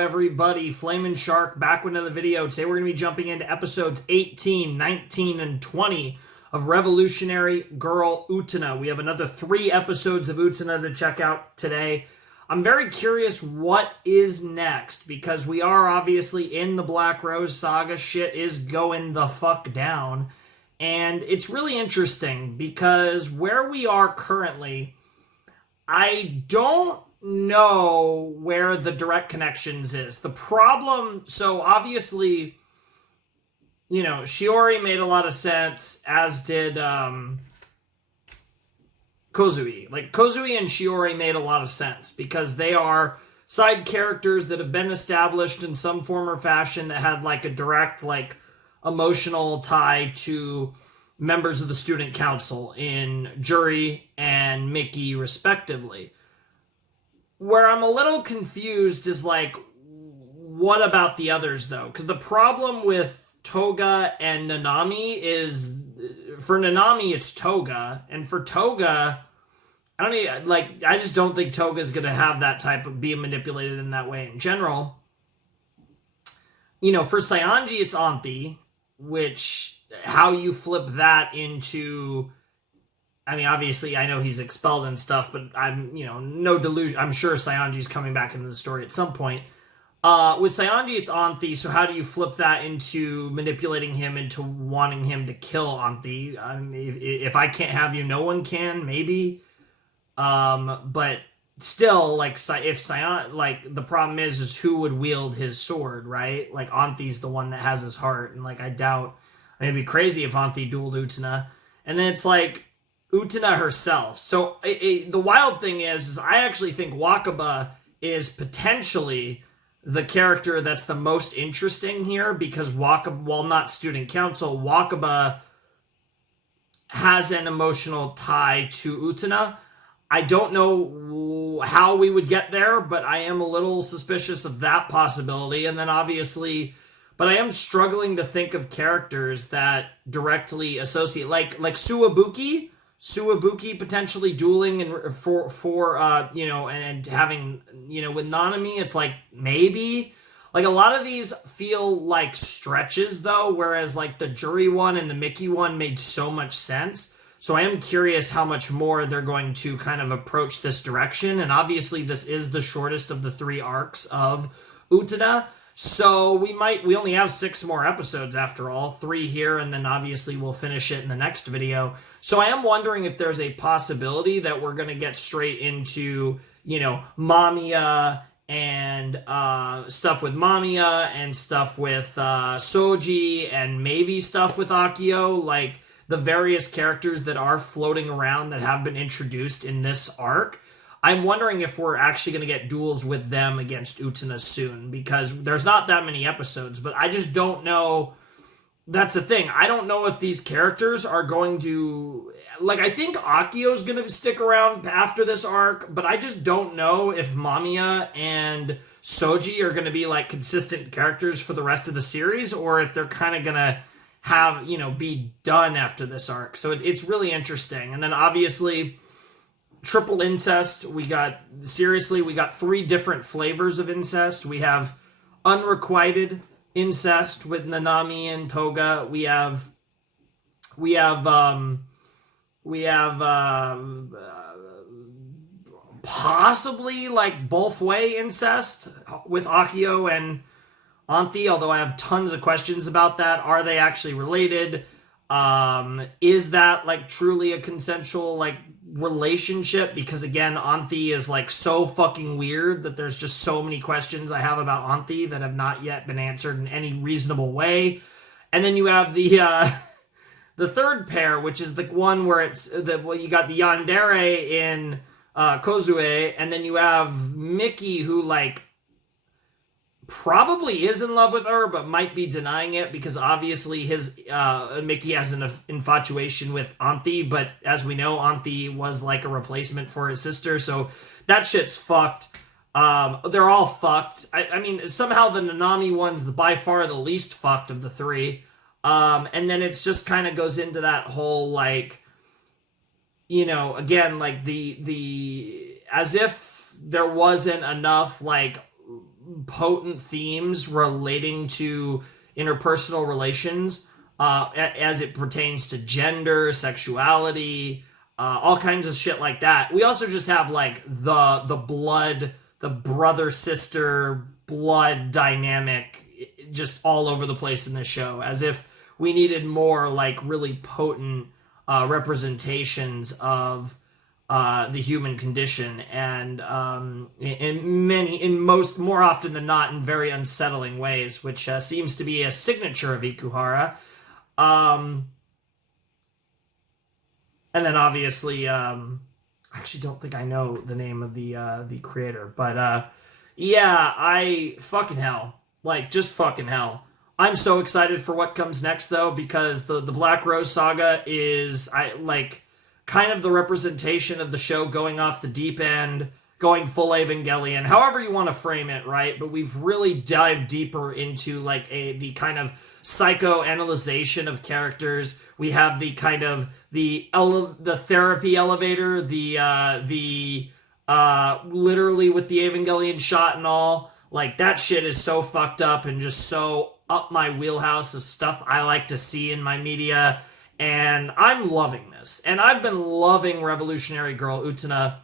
everybody, Flamin' Shark back with another video. Today we're going to be jumping into episodes 18, 19, and 20 of Revolutionary Girl Utena. We have another 3 episodes of Utena to check out today. I'm very curious what is next, because we are obviously in the Black Rose Saga. Shit is going the fuck down. And it's really interesting, because where we are currently, I don't know where the direct connections is. The problem, so obviously, you know, Shiori made a lot of sense, as did Kozui. Like, Kozui and Shiori made a lot of sense, because they are side characters that have been established in some form or fashion that had, like, a direct, like, emotional tie to members of the student council in Juri and Miki, respectively. Where I'm a little confused is, like, what about the others, though? Because the problem with Toga and Nanami is, for Nanami, it's Toga. And for Toga, I just don't think Toga's going to have that type of, being manipulated in that way in general. You know, for Sayanji, it's Anthi, which, how you flip that into... I mean, obviously, I know he's expelled and stuff, but I'm, you know, no delusion. I'm sure Sayanji's coming back into the story at some point. With Sayanji, it's Anthi, so how do you flip that into manipulating him into wanting him to kill Anthi? I mean, if I can't have you, no one can, maybe. But still, like, if the problem is who would wield his sword, right? Like, Anthi's the one that has his heart, and, like, I doubt, I mean, it'd be crazy if Anthi dueled Utena. And then it's like, Utena herself. So the wild thing is I actually think Wakaba is potentially the character that's the most interesting here, because Wakaba, while not student council, Wakaba has an emotional tie to Utena. I don't know how we would get there, but I am a little suspicious of that possibility. And then obviously, but I am struggling to think of characters that directly associate, like Suwabuki potentially dueling and for you know, and having, you know, with Nanami, it's like, maybe, like, a lot of these feel like stretches, though, whereas, like, the Juri one and the Miki one made so much sense. So I am curious how much more they're going to kind of approach this direction, and obviously this is the shortest of the 3 arcs of Utena. So we only have 6 more episodes after all, 3 here, and then obviously we'll finish it in the next video. So I am wondering if there's a possibility that we're going to get straight into, you know, Mamiya and stuff with Mamiya and stuff with Soji and maybe stuff with Akio, like the various characters that are floating around that have been introduced in this arc. I'm wondering if we're actually going to get duels with them against Utena soon, because there's not that many episodes, but I just don't know. That's the thing. I don't know if these characters are going to... Like, I think Akio's going to stick around after this arc, but I just don't know if Mamiya and Soji are going to be, like, consistent characters for the rest of the series, or if they're kind of going to have, you know, be done after this arc. So it's really interesting. And then, obviously, triple incest. We got 3 different flavors of incest. We have unrequited incest with Nanami and Toga. We have possibly, like, both way incest with Akio and Anthi, although I have tons of questions about that. Are they actually related? Is that, like, truly a consensual, like, relationship? Because, again, Anthi is, like, so fucking weird that there's just so many questions I have about Anthi that have not yet been answered in any reasonable way. And then you have the third pair, which is the one where it's you got the yandere in Kozue, and then you have Miki, who, like, probably is in love with her, but might be denying it, because obviously Miki has an infatuation with Anthi, but as we know, Anthi was like a replacement for his sister, so that shit's fucked. They're all fucked. I mean, somehow the Nanami one's by far the least fucked of the 3. And then it's just kind of goes into that whole, like, you know, again, like the as if there wasn't enough, like, potent themes relating to interpersonal relations as it pertains to gender, sexuality, all kinds of shit like that. We also just have like the brother sister blood dynamic just all over the place in this show, as if we needed more like really potent representations of the human condition, and more often than not in very unsettling ways, which seems to be a signature of Ikuhara. And then obviously, I actually don't think I know the name of the creator, but yeah, just fucking hell. I'm so excited for what comes next though, because the Black Rose Saga is kind of the representation of the show going off the deep end, going full Evangelion, however you want to frame it, right? But we've really dived deeper into like the kind of psychoanalyzation of characters. We have the kind of the therapy elevator, the literally with the Evangelion shot and all. Like, that shit is so fucked up and just so up my wheelhouse of stuff I like to see in my media. And I'm loving this. And I've been loving Revolutionary Girl Utena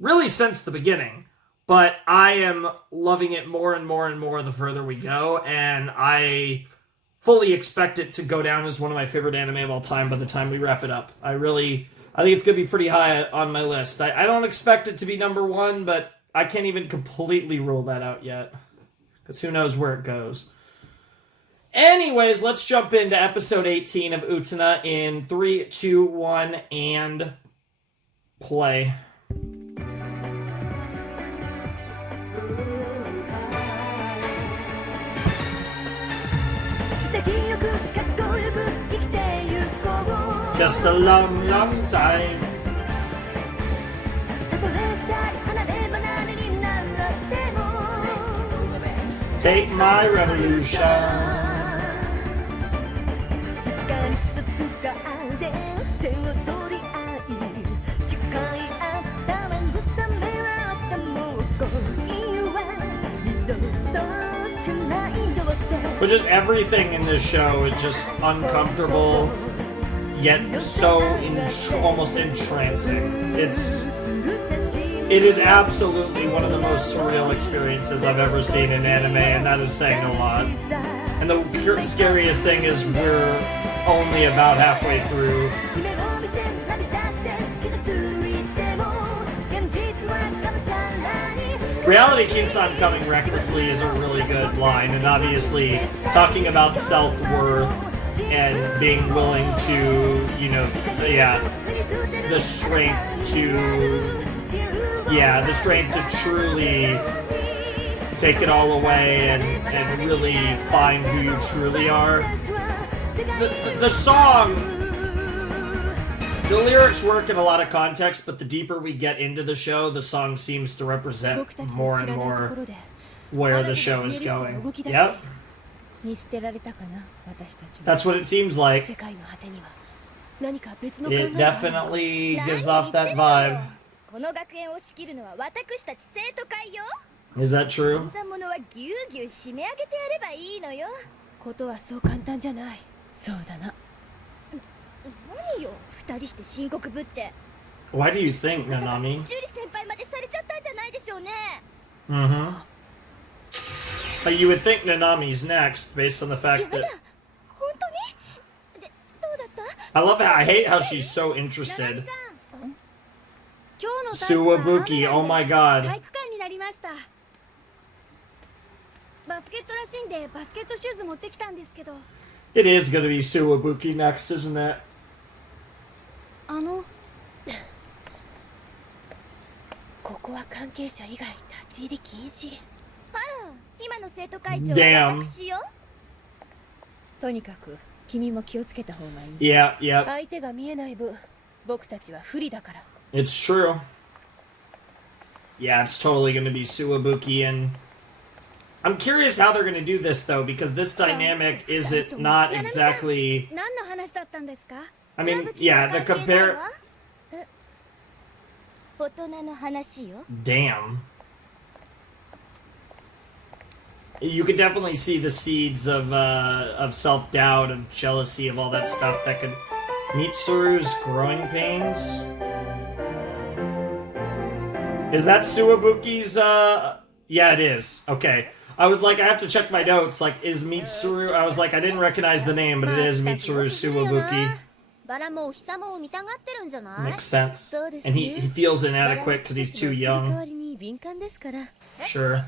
really since the beginning. But I am loving it more and more and more the further we go. And I fully expect it to go down as one of my favorite anime of all time by the time we wrap it up. I think it's going to be pretty high on my list. I don't expect it to be number one, but I can't even completely rule that out yet, because who knows where it goes. Anyways, let's jump into episode 18 of Utena in 3, 2, 1, and play. Just a long, long time. Take my revolution. But just everything in this show is just uncomfortable, yet so almost entrancing. It is absolutely one of the most surreal experiences I've ever seen in anime, and that is saying a lot. And the scariest thing is we're only about halfway through. Reality keeps on coming recklessly is a really good line, and obviously talking about self-worth and being willing to, the strength to truly take it all away and really find who you truly are. The song, the lyrics work in a lot of context, but the deeper we get into the show, the song seems to represent more and more where the show is going. Yep. That's what it seems like. It definitely gives off that vibe. Is that true? Why do you think, Nanami? Mm-hmm. But you would think Nanami's next, based on the fact that... I hate how she's so interested. Suwabuki, oh my god. It is gonna be Suwabuki next, isn't it? Damn. Yeah. It's true. Yeah, it's totally gonna be Suwabuki, and I'm curious how they're gonna do this though, because this dynamic is it not exactly. I mean, yeah, the compare. Damn. You could definitely see the seeds of self-doubt, of jealousy, of all that stuff that could... Mitsuru's growing pains? Is that Suwabuki's, Yeah, it is. Okay. I was like, I have to check my notes. Like, is Mitsuru... I was like, I didn't recognize the name, but it is Mitsuru Suwabuki. Makes sense. And he feels inadequate because he's too young. Sure.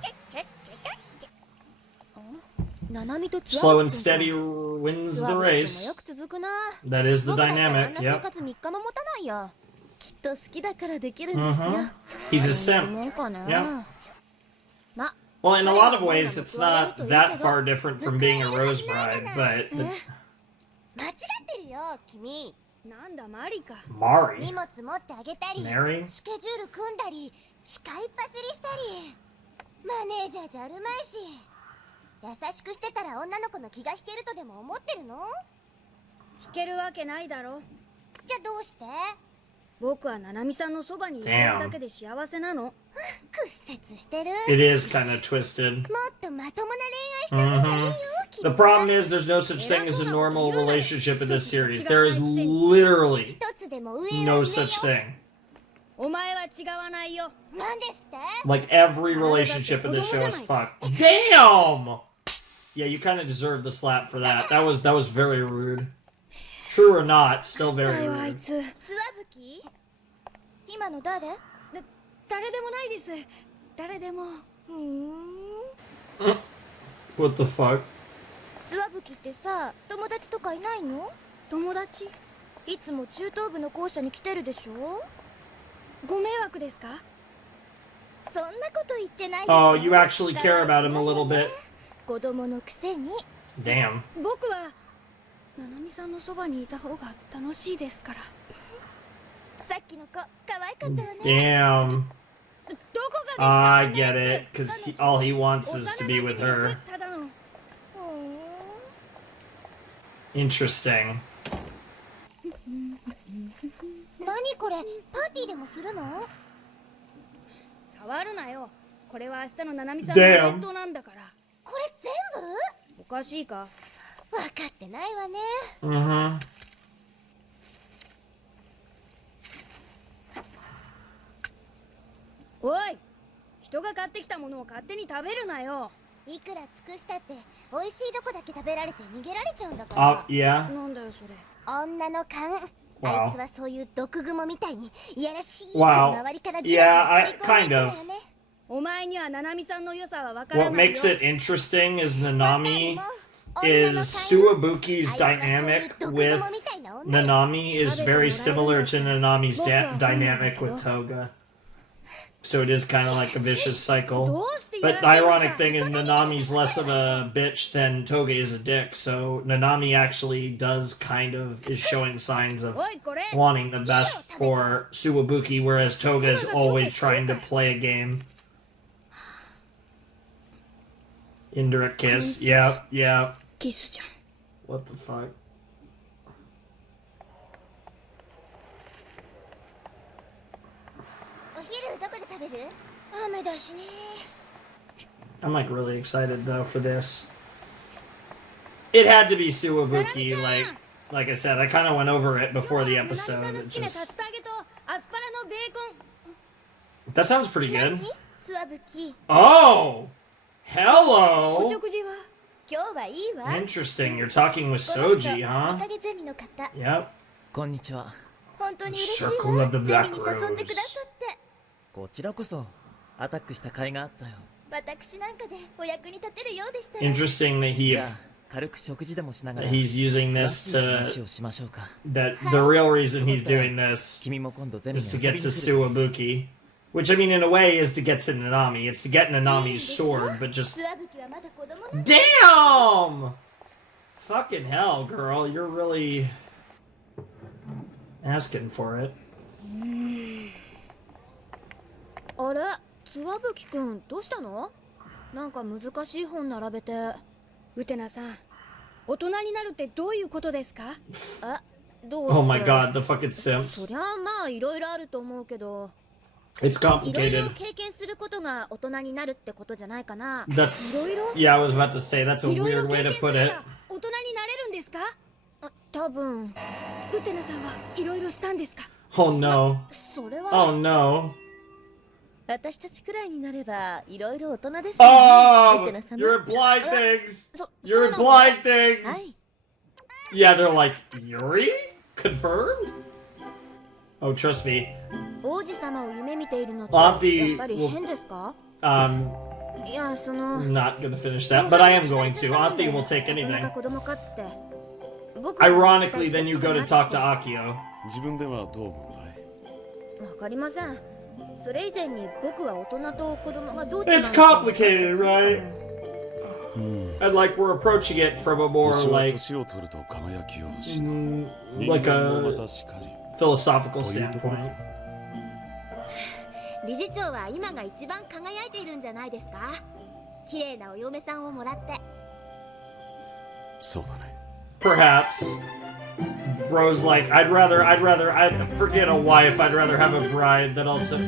Slow and steady wins the race. That is the dynamic, yep. He's a simp. Yeah. Well, in a lot of ways, it's not that far different from being a Rose Bride, but... Mari? Mary? 優しくしてたら女の子の気が引けるとでも思ってるの？引けるわけないだろ。じゃあどうして？僕はナナミさんのそばにいるだけで幸せなの。屈折してる。It is kind of twisted. もっとまともな恋愛した方がいいよ。The problem is there's no such thing as a normal relationship in this series. There is literally no such thing. Like every relationship in this show is fucked. Damn! Yeah, you kind of deserve the slap for that. That was very rude. True or not, still very rude. What the fuck? つわぶきってさ、友達とかいないの？友達？いつも中等部の校舎に来てるでしょ？ご迷惑ですか？そんなこと言ってないでしょ。Oh, you actually care about him a little bit. 子供のくせに。Damn. 僕はナナミさんのそばにいた方が楽しいですから。さっきの子、可愛かったわね。Damn. I get it, because all he wants is to be with her. Interesting. 何これ、パーティーでもするの？触るなよ。これは明日のナナミさんのイベントなんだから。これ全部？おかしいか？分かってないわね。おい、人が買ってきたものを勝手に食べるなよ。いくら尽くしたって美味しいとこだけ食べられて逃げられちゃうんだから。Yeah. なんだよそれ。女の勘。あいつはそういう毒蜘蛛みたいにいやらしい周りからじわじわ取り込んでるよね。お前にはナナミさんの良さはわからないよ。What makes it interesting is Nanami is Suwabuki's dynamic with Nanami is very similar to Nanami's dynamic with Toga. So it is kind of like a vicious cycle. But the ironic thing is Nanami's less of a bitch than Toga is a dick. So Nanami actually does is showing signs of wanting the best for Suwabuki, whereas Toga is always trying to play a game. Indirect kiss. Yep, yep. What the fuck? I'm like really excited though for this. It had to be Suwabuki, like I said, I kind of went over it before the episode. It just... That sounds pretty good. Oh! Hello! Interesting, you're talking with Soji, huh? Yep. Circle of the Black Rose. こちらこそアタックした甲斐があったよ。私なんかでお役に立てるようでしたら。 Interesting that じゃあ軽く食事でもしながら he's using this to 話をしましょうか。 that the real reason he's doing this 君も今度ゼミに is to 遊 get びに to 来る。 Suwabuki, which I mean in a way is to get to Nanami. It's to get Nanami's sword, but just つわぶきはまだ子供なんだ。 damn. Fucking hell, girl, you're really asking for it. あれ、つわぶきくんどうしたの？なんか難しい本並べて。ウテナさん、大人になるってどういうことですか？どう？ Oh my god, the fucking simps. そりゃまあいろいろあると思うけど、It's いろいろ complicated. 経験することが大人になるってことじゃないかな。 That's いろいろ yeah. I was about to say that's a いろいろ weird 経 way 験 to す put れ it. ば大人になれるんですか？多分ウテナさんはいろいろしたんですか？ Oh no. それは Oh no. 私たちくらいになればいろいろ大人ですよね。ウ Oh, テナ様。 you're implying things. そ You're そうなの？ implying things. Hi. Yeah, they're like Yuri confirmed. Oh, trust me. 王子様を夢見ているのってアンティやっぱり変ですか？ いや、その Not gonna finish that, but I am going to. Auntie will take 大人か anything. 子供かって僕は Ironically, then you go to talk to Akio. 自分ではどう思うだい？わかりません。それ以前に僕は大人と子供がどう違うの It's か complicated, right? And like we're approaching it from a more 星は like 年を取ると輝きを失う。 mm, 人 like 間もま a たしかり。 philosophical というところ standpoint. か。理事長は今が一番輝いているんじゃないですか？綺麗なお嫁さんをもらって。そうだね。 Perhaps. Rose like I'd forget a wife. I'd rather have a bride that also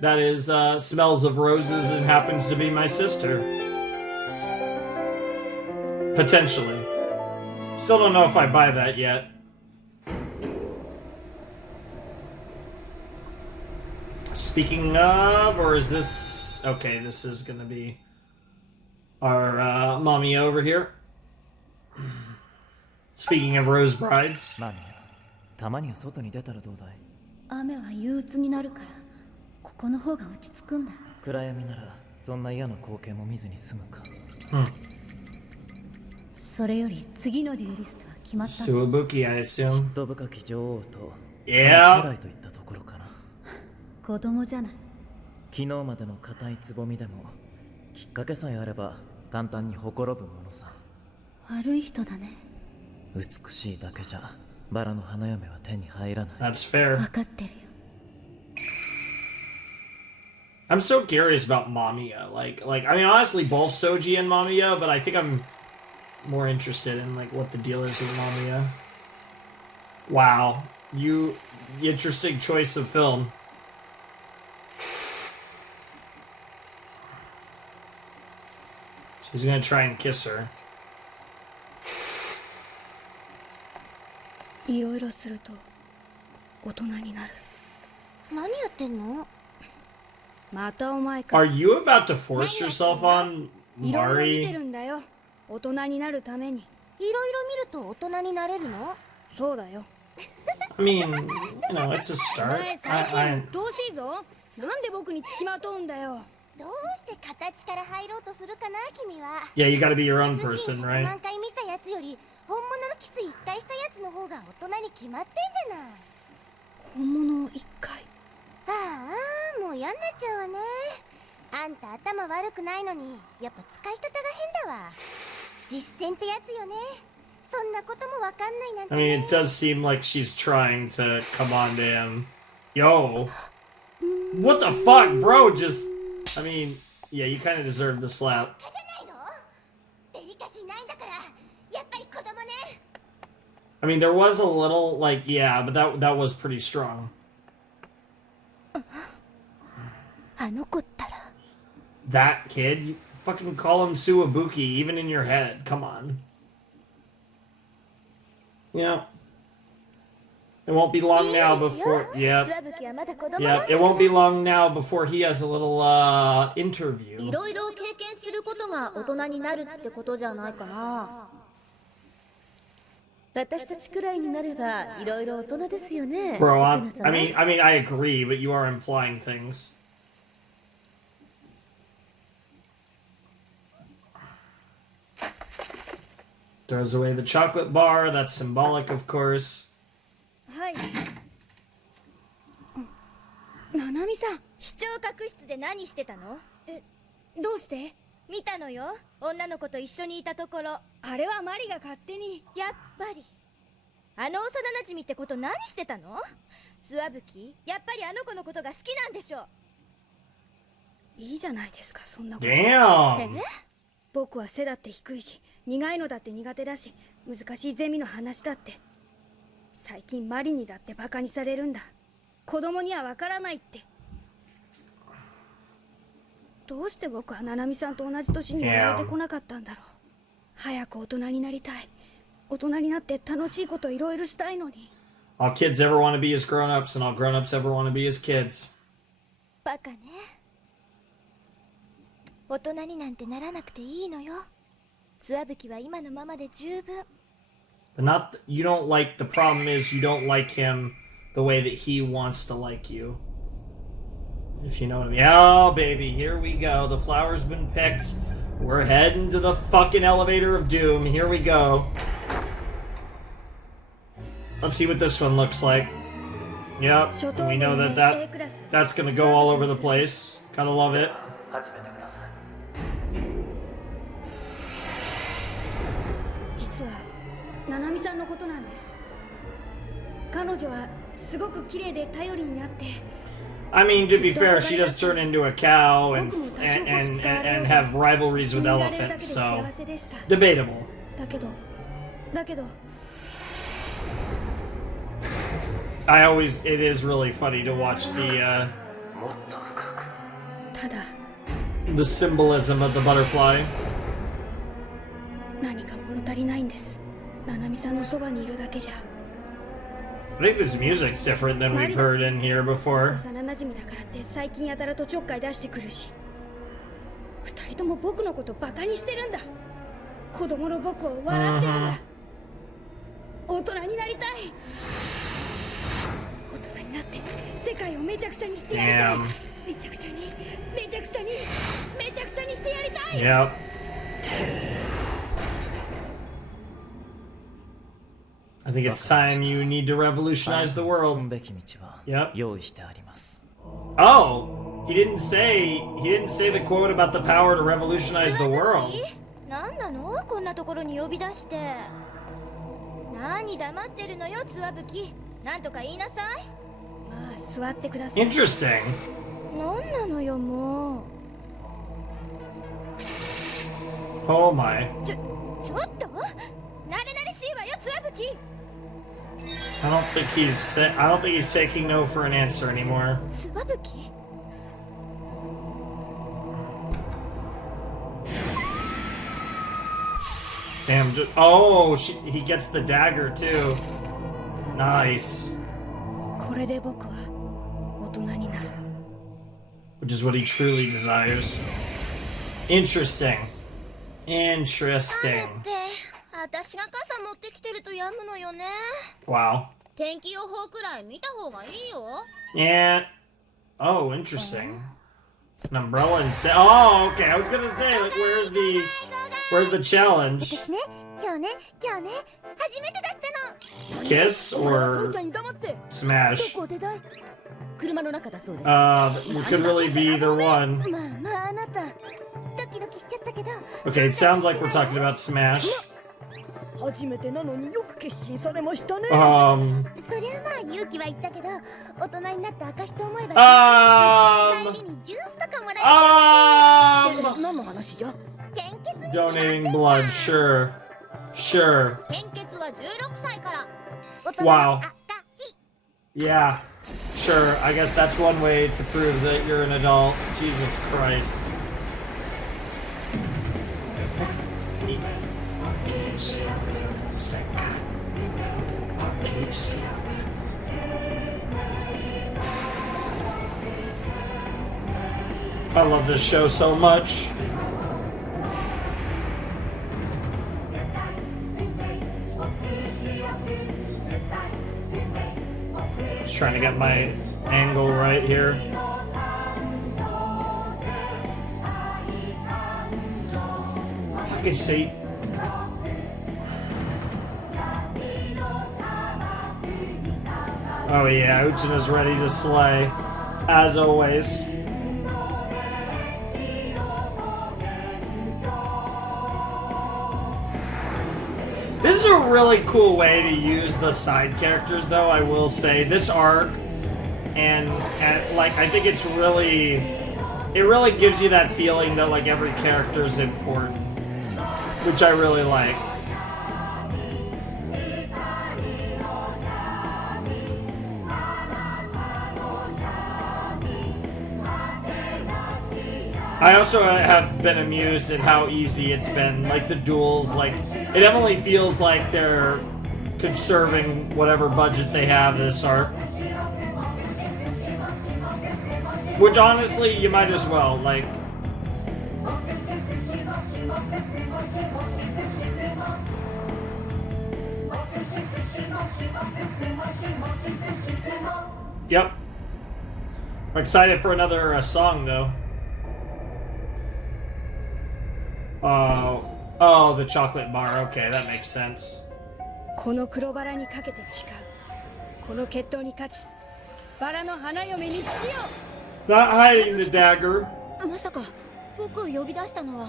that is smells of roses and happens to be my sister. Potentially. Still don't know if I buy that yet. Speaking of, or is this okay? This is gonna be our mommy over here. Speaking of Rose brides. マミヤ、たまには外に出たらどうだい？雨は憂鬱になるからここの方が落ち着くんだ。暗闇ならそんな嫌な光景も見ずに済むか。それより次のデュエリストは決まった。 Suwabuki, I assume. 嫉妬深き女王と Yeah. 家来といったところかな。子供じゃない。昨日までの固いつぼみでもきっかけさえあれば簡単にほころぶものさ。悪い人だね。美しいだけじゃバラの花嫁は手に入らない。 That's fair. 分かってるよ。 I'm so curious about Mamiya. Like I mean, honestly, both Soji and Mamiya, but I think I'm more interested in like what the deal is with Mamiya. Wow, interesting choice of film. She's gonna try and kiss her. いろいろすると大人になる。何言ってんの？またお前か。 Are you about to force yourself on いろいろ見て Mari? るんだよ。大人になるために。いろいろ見ると大人になれるの？そうだよ。 I mean, it's a お start. 前最 I 近どうしいぞ。なんで僕につきまとうんだよ。どうして形から入ろうとするかな君は。 yeah, you gotta be your own キスシー person, ン100 right? 万回見たやつより本物のキス1回したやつの方が大人に決まってんじゃない。本物を一回。ああ、もう嫌になっちゃうわね。あんた頭悪くないのにやっぱ使い方が変だわ。実践ってやつよね。そんなこともわかんないなんて I mean, ね。 it does seem like she's trying to come on to him. Yo. What the fuck, bro? Just, I mean, yeah, you kind of deserve the slap. じゃないの？デリカシーないんだからやっぱり子供ね。 I mean, there was a little, like, yeah, but that was pretty strong. あの子ったら That kid, you fucking call him Suwabuki, even in your head. Come on. Yeah. It won't be long now before. Yep. スワブキはまだ子供 Yep. It won't be long now before he has a little い interview. ろいろ経験することが大人になるってことじゃないかな。私たちくらいになればいろいろ大人ですよね。 Bro, ウテナ様。 I mean, I agree, but you are implying things. Throws away the chocolate bar. That's symbolic, of course. はい。ななみさん、視聴覚室で何してたの？どうして？見たのよ。女の子と一緒にいたところ。あれはマリが勝手に。やっぱりあの幼馴染ってこと何してたの？スワブキ、やっぱりあの子のことが好きなんでしょ。いいじゃないですか、そんなこと。 Damn. 僕は背だって低いし、苦いのだって苦手だし、難しいゼミの話だって。最近マリにだってバカにされるんだ。子供にはわからないって。どうして僕はナナミさんと同じ年に生まれてこなかったんだろう。早く大人になりたい。大人になって楽しいこといろいろしたいのに。All kids ever want to be as grown-ups, and all grown-ups ever want to be as kids. バカね。大人になんてならなくていいのよ。つわぶきは今のままで十分。But not, you don't like, the problem is you don't like him the way that he wants to like you. If you know what I mean. Oh, baby, here we go. The flower's been picked. We're heading to the fucking elevator of doom. Here we go. Let's see what this one looks like. Yep, we know that's gonna go all over the place. Gotta love it. 実はナナミさんのことなんです。彼女はすごく綺麗で頼りになって。I mean, to be fair, she does turn into a cow and have rivalries with elephants, so debatable. だけど it is really funny to watch the ただ the symbolism of the butterfly. 何か物足りないんです。ナナミさんのそばにいるだけじゃ。I think this music's different than we've heard in here before. 幼馴染だからって最近やたらとちょっかい出してくるし、二人とも僕のことバカにしてるんだ。子供の僕を笑ってるんだ。大人になりたい。大人になって世界をめちゃくちゃにしてやりたい。めちゃくちゃにしてやりたい。Yep. I think it's time you need to revolutionize the world. Yep. Oh, he didn't say the quote about the power to revolutionize the world. なんなの？こんなところに呼び出して。何黙ってるのよ、つわぶき。なんとか言いなさい。まあ座ってください。Interesting. なんなのよもう。Oh my. ちょっと？慣れ慣れしいわよ、つわぶき。I don't think he's taking no for an answer anymore. つわぶき？ Damn. Oh, he gets the dagger too. Nice. これで僕は大人になる。Which is what he truly desires. Interesting. 私が傘持ってきてると病むのよね。 Wow. 天気予報くらい見た方がいいよ。 Yeah. Oh, interesting. An umbrella instead. Oh, okay. I was gonna say, like, where's the challenge? 私ね、今日ね、初めてだったの。 Kiss or smash? 車の中だそうです。It could really be either one. まああなた、ドキドキしちゃったけど。 Okay, it sounds like we're talking about smash. 初めてなのによく決心されましたね。そりゃまあ勇気は言ったけど、大人になった証と思えば帰りにジュースとかもらえる。何の話じゃ？献血に Donating blood, sure. 献血は16歳から。大人の証。 Yeah, sure. I guess that's one way to prove that you're an adult. Jesus Christ. I love this show so much. Just trying to get my angle right here. Pocket seat. Oh yeah, Utena's ready to slay, as always. This is a really cool way to use the side characters, though, I will say. This arc, and like, I think it really gives you that feeling that, like, every character is important, which I really like. I also have been amused at how easy it's been. Like the duels, like it definitely feels like they're conserving whatever budget they have this arc. Which honestly, you might as well, like. Yep. I'm excited for another song, though. Oh, the chocolate bar. Okay, that makes sense. この黒バラにかけて誓う。この決闘に勝ち、バラの花嫁にしよ Not hiding the dagger. う。まさか僕を呼び出したのは。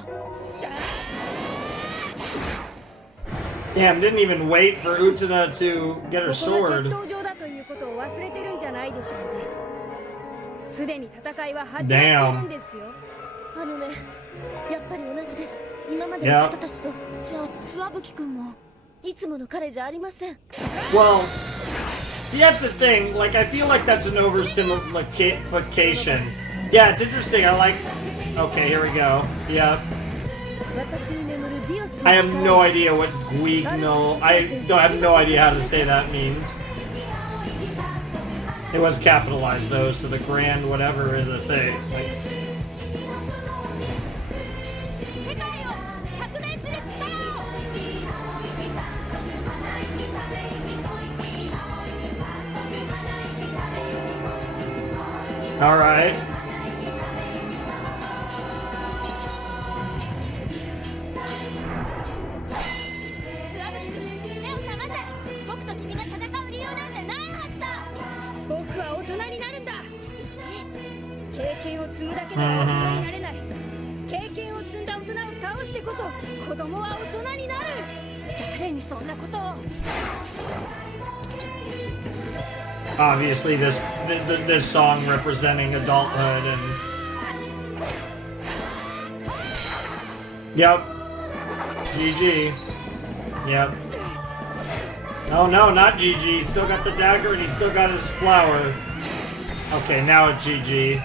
Damn, didn't even wait for Utena to get her ここが sword. 決闘場だということを忘れてるんじゃないでしょうね。すでに戦いは始まっているんですよ。あのね、やっぱり同じです。今までの方たちと。じゃあ、つわぶきくんも。いつもの彼じゃありません。 Well, see, that's the thing. Like, I feel like that's an oversimplification. Yeah, it's interesting. I like. Okay, here we go. Yeah. 私に眠るディオスの I have 力 no idea what Guigno. I have no idea how to say that means. It was capitalized though, so the grand whatever is a thing. Like, 世界を革命する力を。 all right. つわぶきくん、目を覚ませ。僕と君が戦う理由なんてないはずだ。僕は大人になるんだ。経験を積むだけでは大人になれない。経験を積んだ大人を倒してこそ子供は大人になる。誰にそんなことを。 Obviously, this song representing adulthood and. Yep. GG. Yep. Oh no, not GG. He's still got the dagger and he's still got his flower. Okay, now it's GG.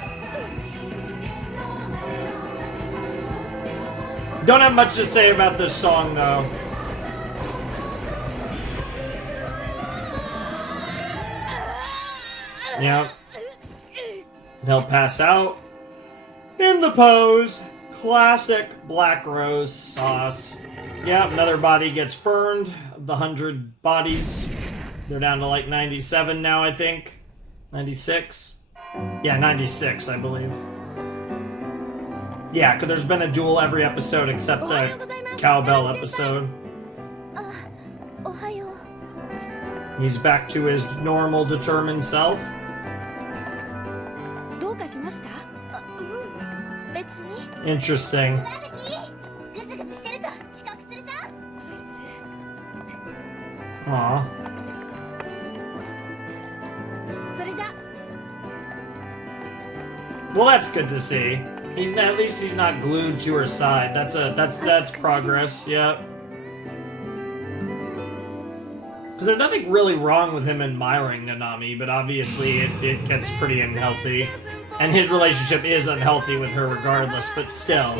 Don't have much to say about this song though. Yep. He'll pass out in the pose. Classic Black Rose sauce. Yeah, another body gets burned. The 100 bodies. They're down to like 97 now, I think. 96? Yeah, 96, I believe. Yeah, because there's been a duel every episode except the cowbell episode. おはよう。 He's back to his normal, determined self. どうかしました？別に。 Interesting. つわぶき、グズグズしてると遅刻するぞ。 Aw. それじゃ。 Well, that's good to see. At least he's not glued to her side. That's progress. Yeah. Because there's nothing really wrong with him admiring Nanami, but obviously it gets pretty unhealthy. And his relationship is unhealthy with her regardless, but still.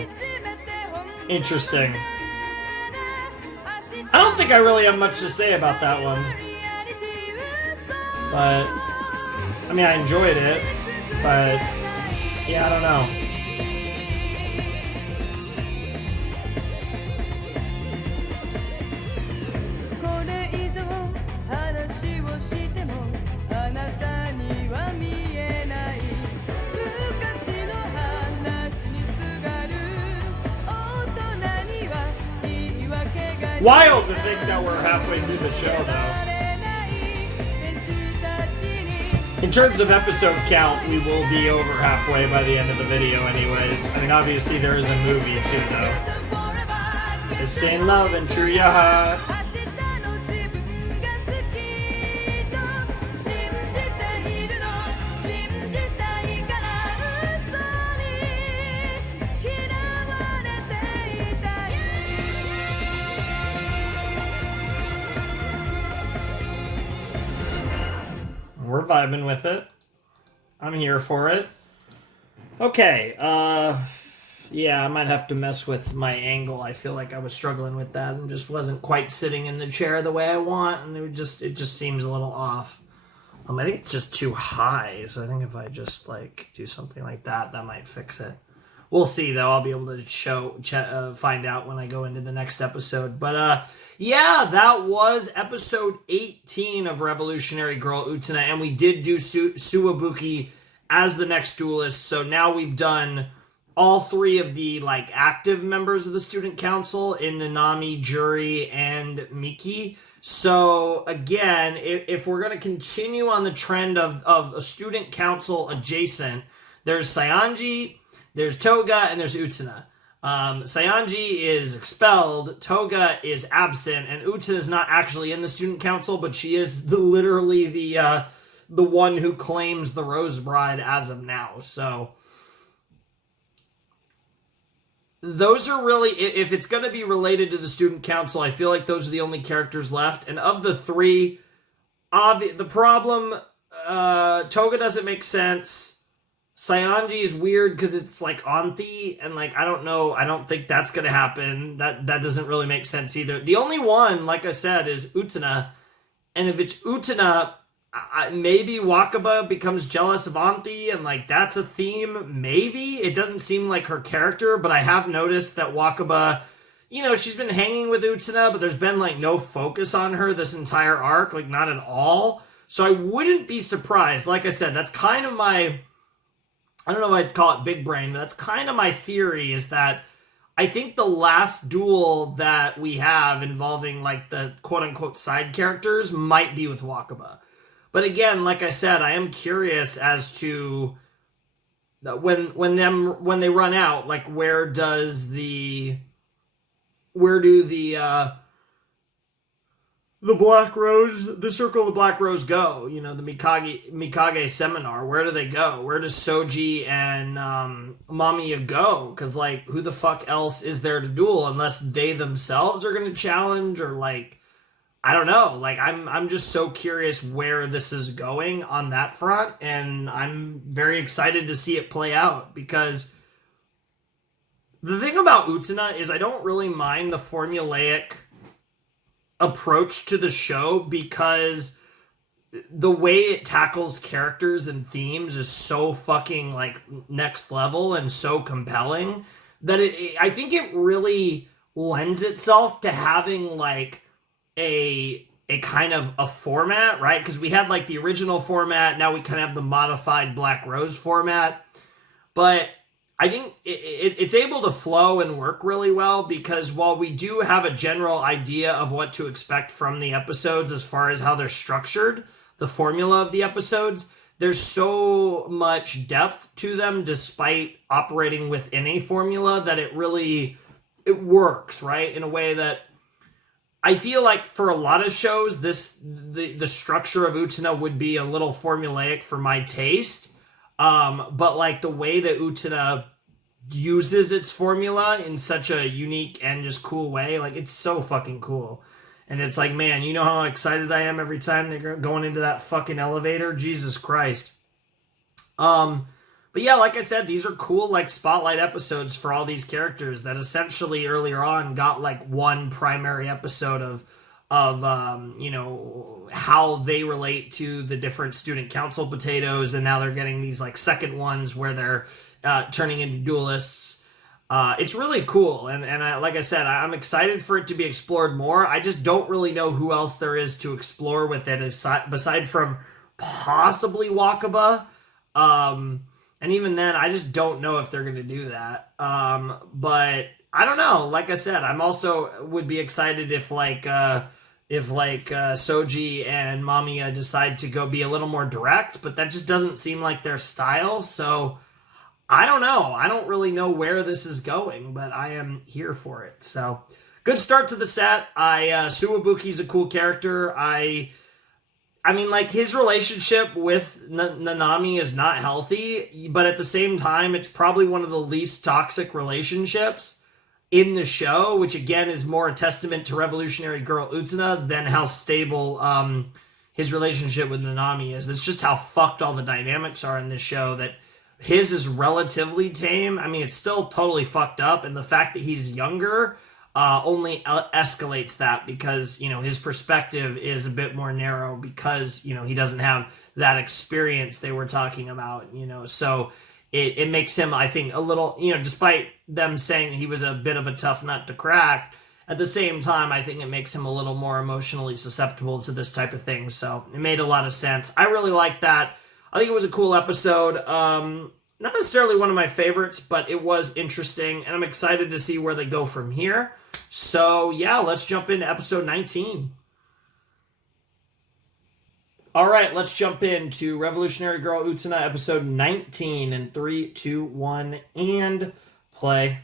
Interesting. I don't think I really have much to say about that one. But, I mean, I enjoyed it, but, yeah, I don't know. Wild to think that we're halfway through the show, though. In terms of episode count, we will be over halfway by the end of the video anyways. I mean, obviously there is a movie too, though. It's Sane Love and True Yaha. We're vibing with it. I'm here for it. Okay, Yeah, I might have to mess with my angle. I feel like I was struggling with that and just wasn't quite sitting in the chair the way I want, and it just seems a little off. I think it's just too high, so I think if I just like do something like that, that might fix it. We'll see, though. I'll be able to find out when I go into the next episode. But yeah, that was episode 18 of Revolutionary Girl Utena, and we did do Suwabuki as the next duelist. So now we've done all three of the like active members of the student council in Nanami, Juri, and Miki. So again, if we're going to continue on the trend of a student council adjacent, there's Sayanji, there's Toga, and there's Utena. Sayanji is expelled, Toga is absent, and Utena is not actually in the student council, but she is literally the one who claims the Rose Bride as of now. So those are really, if it's going to be related to the student council, I feel like those are the only characters left. And of the three, the problem, Toga doesn't make sense. Sayanji is weird because it's like Anthi, and like, I don't know, I don't think that's going to happen. That doesn't really make sense either. The only one, like I said, is Utena. And if it's Utena, maybe Wakaba becomes jealous of Anthi, and like that's a theme. Maybe it doesn't seem like her character, but I have noticed that Wakaba, you know, she's been hanging with Utena, but there's been like no focus on her this entire arc, like not at all. So I wouldn't be surprised. Like I said, that's kind of my, I don't know if I'd call it big brain, but that's kind of my theory, is that I think the last duel that we have involving like the quote unquote side characters might be with Wakaba. But again, like I said, I am curious as to when they run out, like where do the Black Rose, the Circle of the Black Rose go? You know, the Mikage seminar, where do they go? Where does Soji and Mamiya go? Because like, who the fuck else is there to duel unless they themselves are going to challenge, or like, I don't know. Like, I'm just so curious where this is going on that front, and I'm very excited to see it play out, because the thing about Utena is I don't really mind the formulaic approach to the show, because the way it tackles characters and themes is so fucking like next level and so compelling that I think it really lends itself to having like a kind of a format, right? Because we had like the original format, now we kind of have the modified Black Rose format, but I think it's able to flow and work really well, because while we do have a general idea of what to expect from the episodes as far as how they're structured, the formula of the episodes, there's so much depth to them despite operating within a formula that it works, right? In a way that I feel like for a lot of shows, the structure of Utena would be a little formulaic for my taste. But like the way that Utena uses its formula in such a unique and just cool way, like it's so fucking cool. And it's like, man, you know how excited I am every time they're going into that fucking elevator? Jesus Christ. But yeah, like I said, these are cool like spotlight episodes for all these characters that essentially earlier on got like one primary episode of you know, how they relate to the different student council potatoes, and now they're getting these like second ones where they're turning into duelists. It's really cool, and like I said, I'm excited for it to be explored more. I just don't really know who else there is to explore with it beside from possibly Wakaba. And even then, I just don't know if they're going to do that. But I don't know. Like I said, I'm also would be excited if Soji and Mamiya decide to go be a little more direct, but that just doesn't seem like their style. So I don't know. I don't really know where this is going, but I am here for it. So good start to the set. Suwabuki's a cool character. I mean, like, his relationship with Nanami is not healthy, but at the same time, it's probably one of the least toxic relationships in the show, which, again, is more a testament to Revolutionary Girl Utena than how stable his relationship with Nanami is. It's just how fucked all the dynamics are in this show that his is relatively tame. I mean, it's still totally fucked up, and the fact that he's younger only escalates that because, you know, his perspective is a bit more narrow because, you know, he doesn't have that experience they were talking about, you know, so it makes him, I think, a little, you know, despite them saying he was a bit of a tough nut to crack, at the same time, I think it makes him a little more emotionally susceptible to this type of thing, so it made a lot of sense. I really liked that. I think it was a cool episode. Not necessarily one of my favorites, but it was interesting, and I'm excited to see where they go from here. So, yeah, let's jump into episode 19. All right, let's jump into Revolutionary Girl Utena, episode 19, in 3, 2, 1, and play.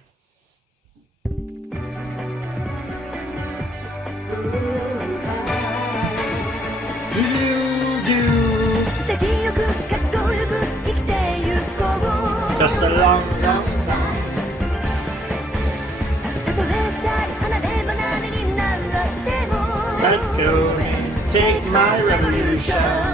Just a long, long time. Kakumei, take my revolution.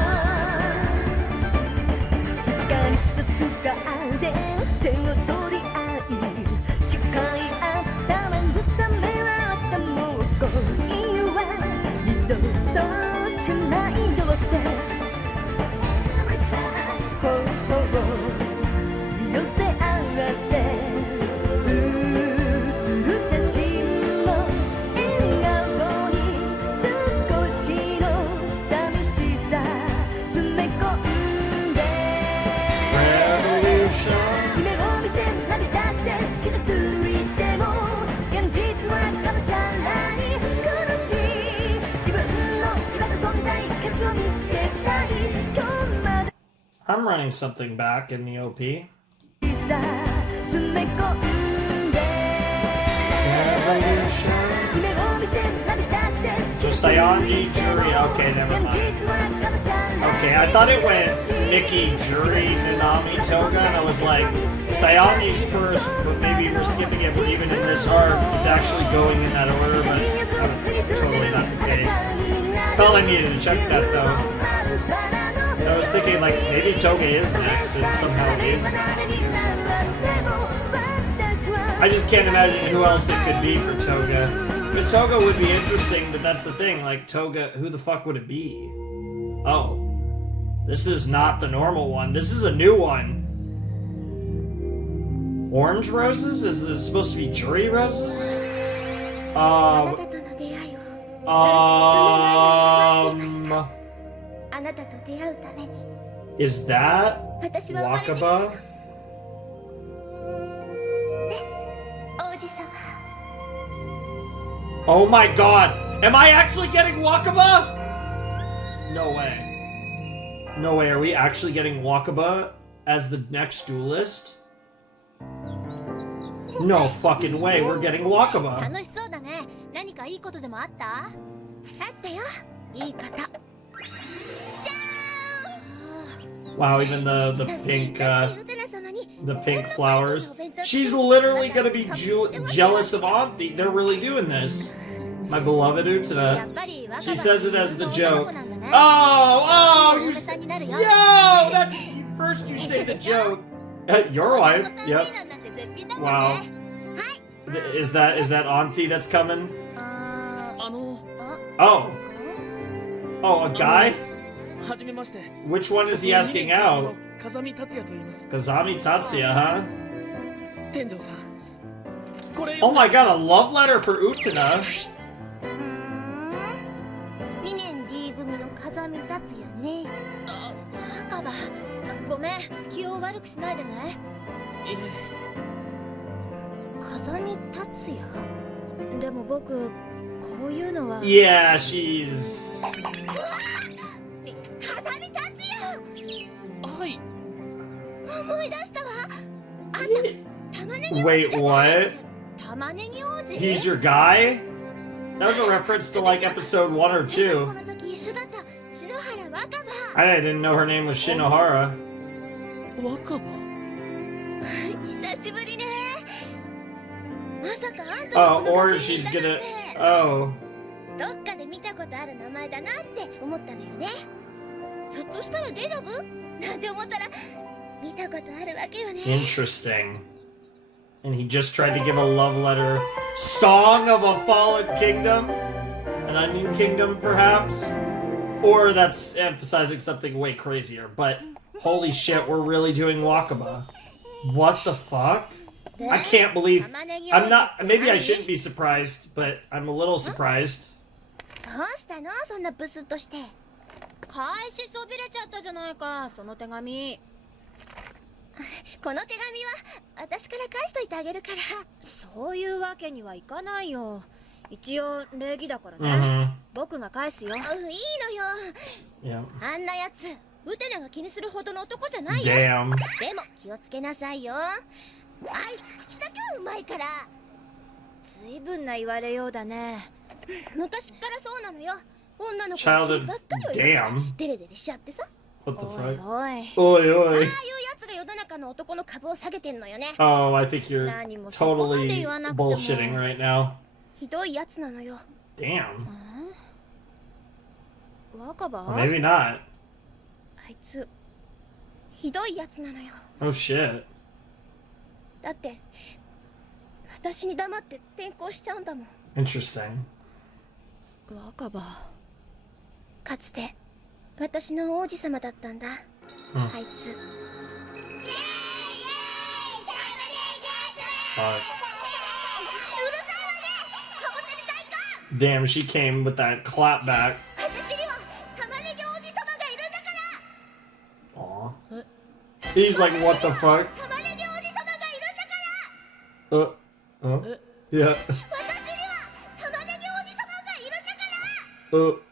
I'm running something back in the OP. So Sayanji, Jury, okay, never mind. Okay, I thought it went Mickey, Jury, Nanami, Toga, and I was like, Sayanji's first, but maybe we're skipping it, but even in this arc, it's actually going in that order, but totally not the case. Felt I needed to check that, though. I was thinking, like, maybe Toga is next, and somehow it is not. I just can't imagine who else it could be for Toga. Because Toga would be interesting, but that's the thing, like, Toga, who the fuck would it be? Oh. This is not the normal one. This is a new one. Orange roses? Is this supposed to be jury roses? Is that Wakaba? Oh my god! Am I actually getting Wakaba? No way. No way, are we actually getting Wakaba as the next duelist? No fucking way, we're getting Wakaba. Wow, even the pink flowers. She's literally gonna be jealous of Auntie. They're really doing this. My beloved Utena. She says it as the joke. Oh, you yo! That's first you say the joke. Your wife? Yep. Wow. Is that Auntie that's coming? Oh. Oh, a guy? Which one is he asking out? Kazami Tatsuya, huh? Oh my god, a love letter for Utena. Yeah, she's... Wait, what? He's your guy? That was a reference to like episode 1 or 2. I didn't know her name was Shinohara. Oh, or she's gonna... Oh. 見たことあるわけよね。 Interesting. And he just tried to give a love letter. Song of a Fallen Kingdom? An Onion Kingdom, perhaps? Or that's emphasizing something way crazier. But holy shit, we're really doing Wakaba. What the fuck? I can't believe... I'm not... Maybe I shouldn't be surprised, but I'm a little surprised. どうしたのそんなブスッとして。返しそびれちゃったじゃないか、その手紙。この手紙は私から返しといてあげるから。そういうわけにはいかないよ。一応礼儀だからね。僕が返すよ。いいのよ。あんなやつ、ウテナが気にするほどの男じゃないよ。でも気をつけなさいよ。あいつ口だけはうまいから。ずいぶんな言われようだね。昔からそうなのよ。女の子 Childhood. ばっかりをデレデレしちゃってさ。 What the fuck? おい。Oi, あ oi. あいうやつが世の中の男の株を下げてんのよね。 Oh, I think you're 何もそこまで totally 言わなくても。 bullshitting right now. ひどいやつなのよ。 Damn. 若葉 Well, maybe not. あいつひどいやつなのよ。 Oh shit. だって私に黙って転校しちゃうんだもん。 Interesting. 若葉。かつて私の王子様だったんだ。あいつ。 Fuck. Damn, she came with that clap back. 私には玉ねぎ王子様がいるんだから。 Aw. He's like, what the fuck? 玉ねぎ王子様がいるんだから。 Yeah. 私には玉ねぎ王子様がいるんだから。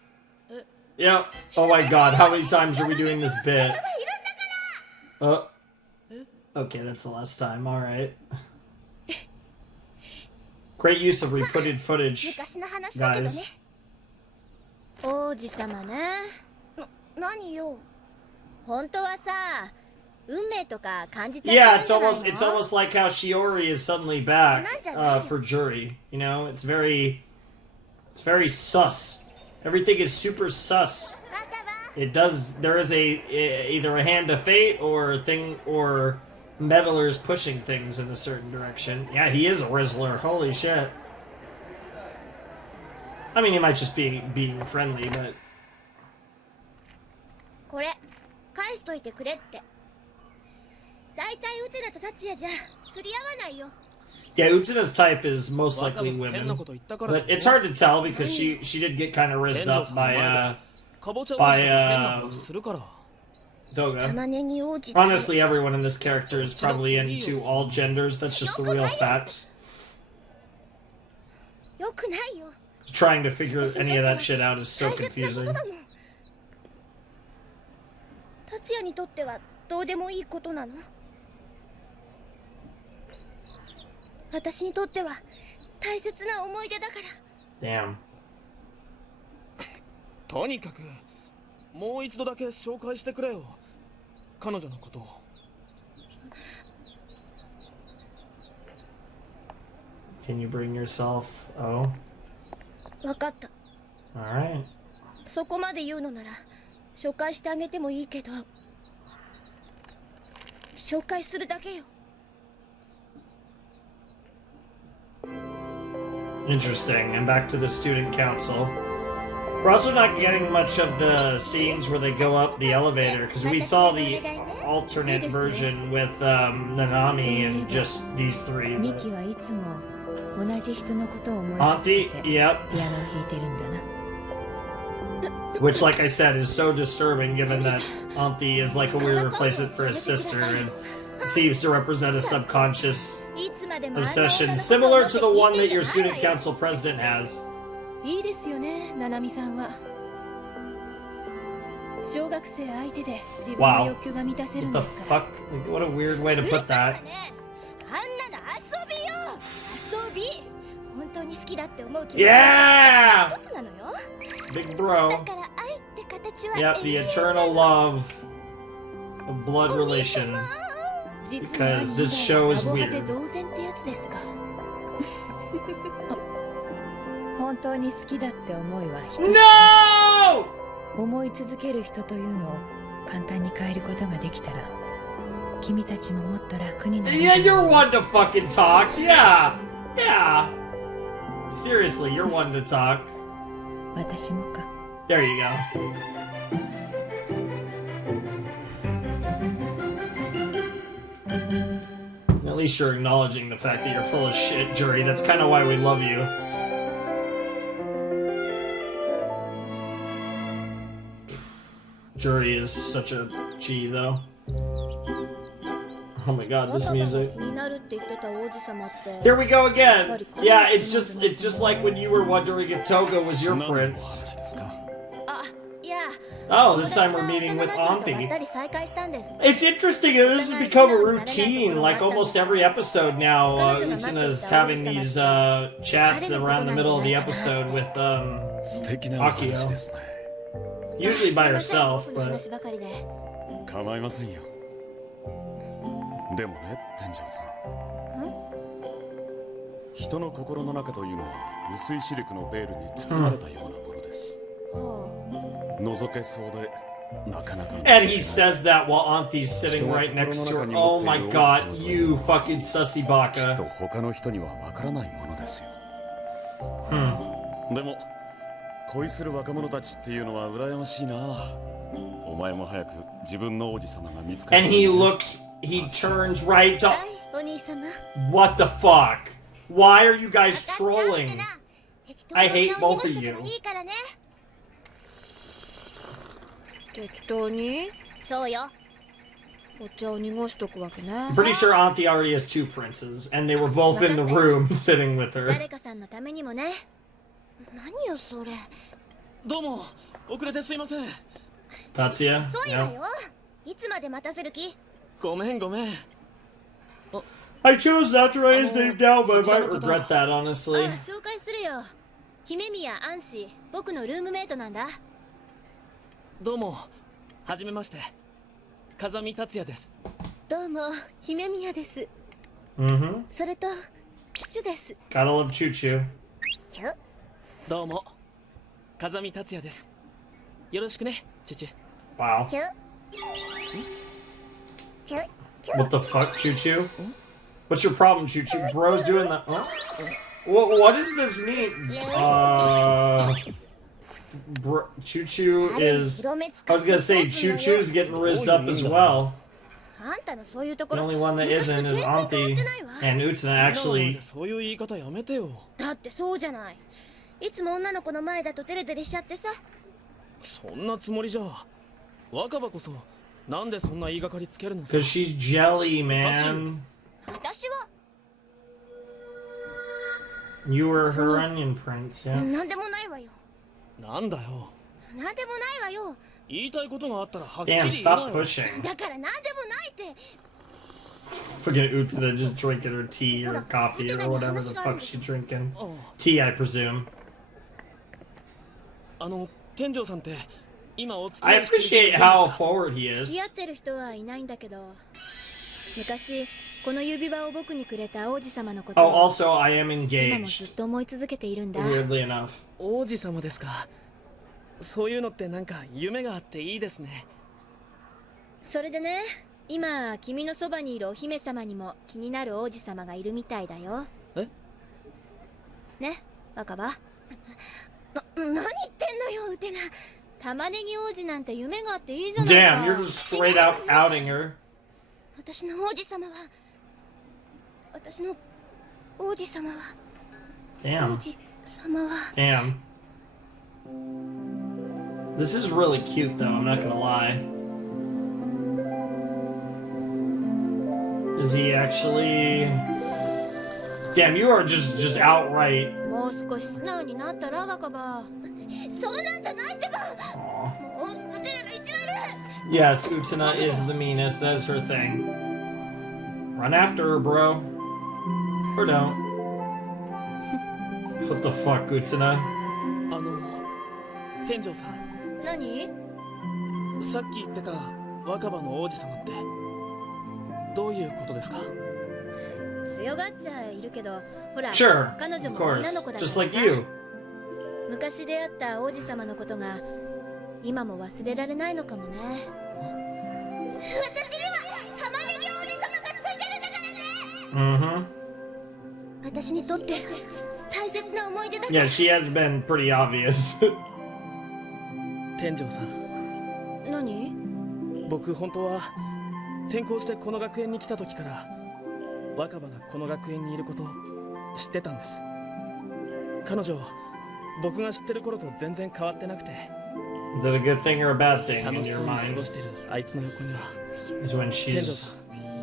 Yep. Oh my god, how many times are we doing this bit? Okay, that's the last time. Alright. Great use of repeated footage, 昔の話だけど guys. ね。王子様ね。何よ。本当はさ、運命とか感じちゃったん Yeah, じゃないの？ it's almost like how Shiori is suddenly back for jury. You know, it's very sus. Everything is super sus. There is either a hand of fate or a thing or meddlers pushing things in a certain direction. Yeah, he is a Rizzler. Holy shit. I mean, he might just be being friendly, but これ返しといてくれって。だいたいウテナと達也じゃ釣り合わないよ。 yeah, Utena's type is most likely women, but it's hard to tell because she did get kind of rizzed up by Doga. 玉ねぎ王子。 Honestly, everyone in this character is probably into all genders. That's just the real facts. よくないよ。 Trying to figure any of that shit out is so 大切なこと confusing. だもん。達也にとってはどうでもいいことなの。私にとっては大切な思い出だから。 Damn. とにかくもう一度だけ紹介してくれよ。彼女のことを。Can you bring yourself? Oh. わかった。 Alright. そこまで言うのなら紹介してあげてもいいけど、紹介するだけよ。 Interesting. And back to the student council. We're also not getting much of the scenes where they go up the elevator because we saw the alternate version with Nanami and just these three. ミキはいつも同じ人のことを思い続 Auntie, けて yep. ピアノを弾いてるんだな。 Which, like I said, is so disturbing given that Auntie is like a weird replacement for his sister and seems to represent a subconscious いつまでも obsession similar to the one that your student council president has. いいですよね、ナナミさんは。小学生相手で自分の欲求が満たせるん What で the すから。 fuck? Like, what a weird way to put that. あんなの遊びよ。遊び。本当に好きだって思う気持ち Yeah! 一つなのよ。 Big だ bro. から愛って形は Yep, the eternal love of blood relation. 実の Because 兄 this 以 show 外 is ラブハゼ weird. 同然ってやつですか。本当に好きだって思いは一つ。 No! 思い続ける人というのを簡単に変えることができたら君たちももっと楽になる。 Yeah, you're one to fucking talk. Yeah. Yeah. Seriously, you're one to talk. 私もか。 There you go. At least you're acknowledging the fact that you're full of shit, Jury. That's kind of why we love you. Jury is such a G, though. Oh my god, this music. Here we go again. Yeah, it's just like when you were wondering if Toga was your prince. Oh, this time we're meeting with Auntie. It's interesting that this has become a routine. Like almost every episode now, Utena's having these chats around the middle of the episode with Akio. Usually by herself, but... 構いませんよ。でもね、天井さん。人の心の中というのは薄いシルクのベールに包まれたようなものです。覗けそうでなかなか。And he says that while Auntie's sitting right next to her. Oh my god, you fucking sussy きっと baka. 他の人にはわからないものですよ。でも恋する若者たちっていうのは羨ましいな。お前も早く自分の王子様が見つかる。 And he turns right to... お兄様。 What the fuck? Why are you guys trolling? I hate both of you. 適当にそうよ。お茶を濁しとくわけね。 I'm pretty sure Auntie already has two princes, and they were both in the room sitting with her. 誰かさんのためにもね。何よそれ。どうも遅れてすいません。 Tatsuya? そうよ Yeah. いつまで待たせる気？ごめんごめん。 I chose not to write his name down, but I might regret that, honestly. 紹介するよ。姫宮杏子、僕のルームメイトなんだ。どうもはじめまして。風見達也です。どうも姫宮です。 Mm-hmm. それとチュチュです。 Gotta love Choo-Choo. チュ。どうも風見達也です。よろしくね、チュチュ。 Wow. チュ。チュ。チュ。 What the fuck, Choo-Choo? What's your problem, Choo-Choo? Bro's doing the... Huh? What does this mean? Choo-Choo is... I was gonna say, Choo-Choo's getting rizzed up as well. あんたのそういうと The ころ。 only one that isn't is Auntie and Utena 今の actually... でそういう言い方やめてよ。だってそうじゃない。いつも女の子の前だとテレテレしちゃってさ。そんなつもりじゃ。若葉こそなんでそんな言いがかりつけるのさ。 Because she's jelly, man. 私は You were her onion prince, yeah? なんでもないわよ。なんだよ。なんでもないわよ。言いたいことがあったらはっきり Damn, 言いな stop よ。 pushing. だからなんでもないって。 Fucking Utena just drinking her tea or coffee or whatever the fuck she's drinking. Tea, I presume. 天井さんって今お付き I 合いしてる appreciate how forward he 付 is. き合ってる人はいないんだけど、昔この指輪を僕にくれた王子様のこと Oh, を also, I am 今もずっ engaged. と思い続けているんだ。 Weirdly enough. 王子様ですか。そういうのってなんか夢があっていいですね。それでね、今君のそばにいるお姫様にも気になる王子様がいるみたいだよ。え？ね、若葉。何言ってんのよウテナ。玉ねぎ王子なんて夢があっていいじゃないか。 Damn, you're just straight out outing her. 私の王子様は私の王子様は Damn. 王子様は Damn. This is really cute, though, I'm not gonna lie. Is he actually... Damn, you are just outright... もう少し素直になったら若葉。そうなんじゃないってば。 Aw. もうウテナの意地悪。 Yes, Utena is the meanest, that's her thing. Run after her, bro. Or don't. What the fuck, Utena? 天井さん、何？さっき言ってた若葉の王子様ってどういうことですか？強がっちゃいるけど、ほら、 Sure, 彼女 of も course. 女の子だからさ。 Just like you. 昔出会った王子様のことが今も忘れられないのかもね。私には玉ねぎ王 Mm-hmm. 私にとって大切な思い出だ。 Yeah, she has been pretty obvious. 天井さん、何？僕本当は転校してこの学園に来た時から若葉がこの学園にいることを知ってたんです。彼女、僕が知ってる頃と全然変わってなくて、 Is it a good thing or a bad thing 楽 in し your そうに過 mind? ごしてるあいつの横には Is when she's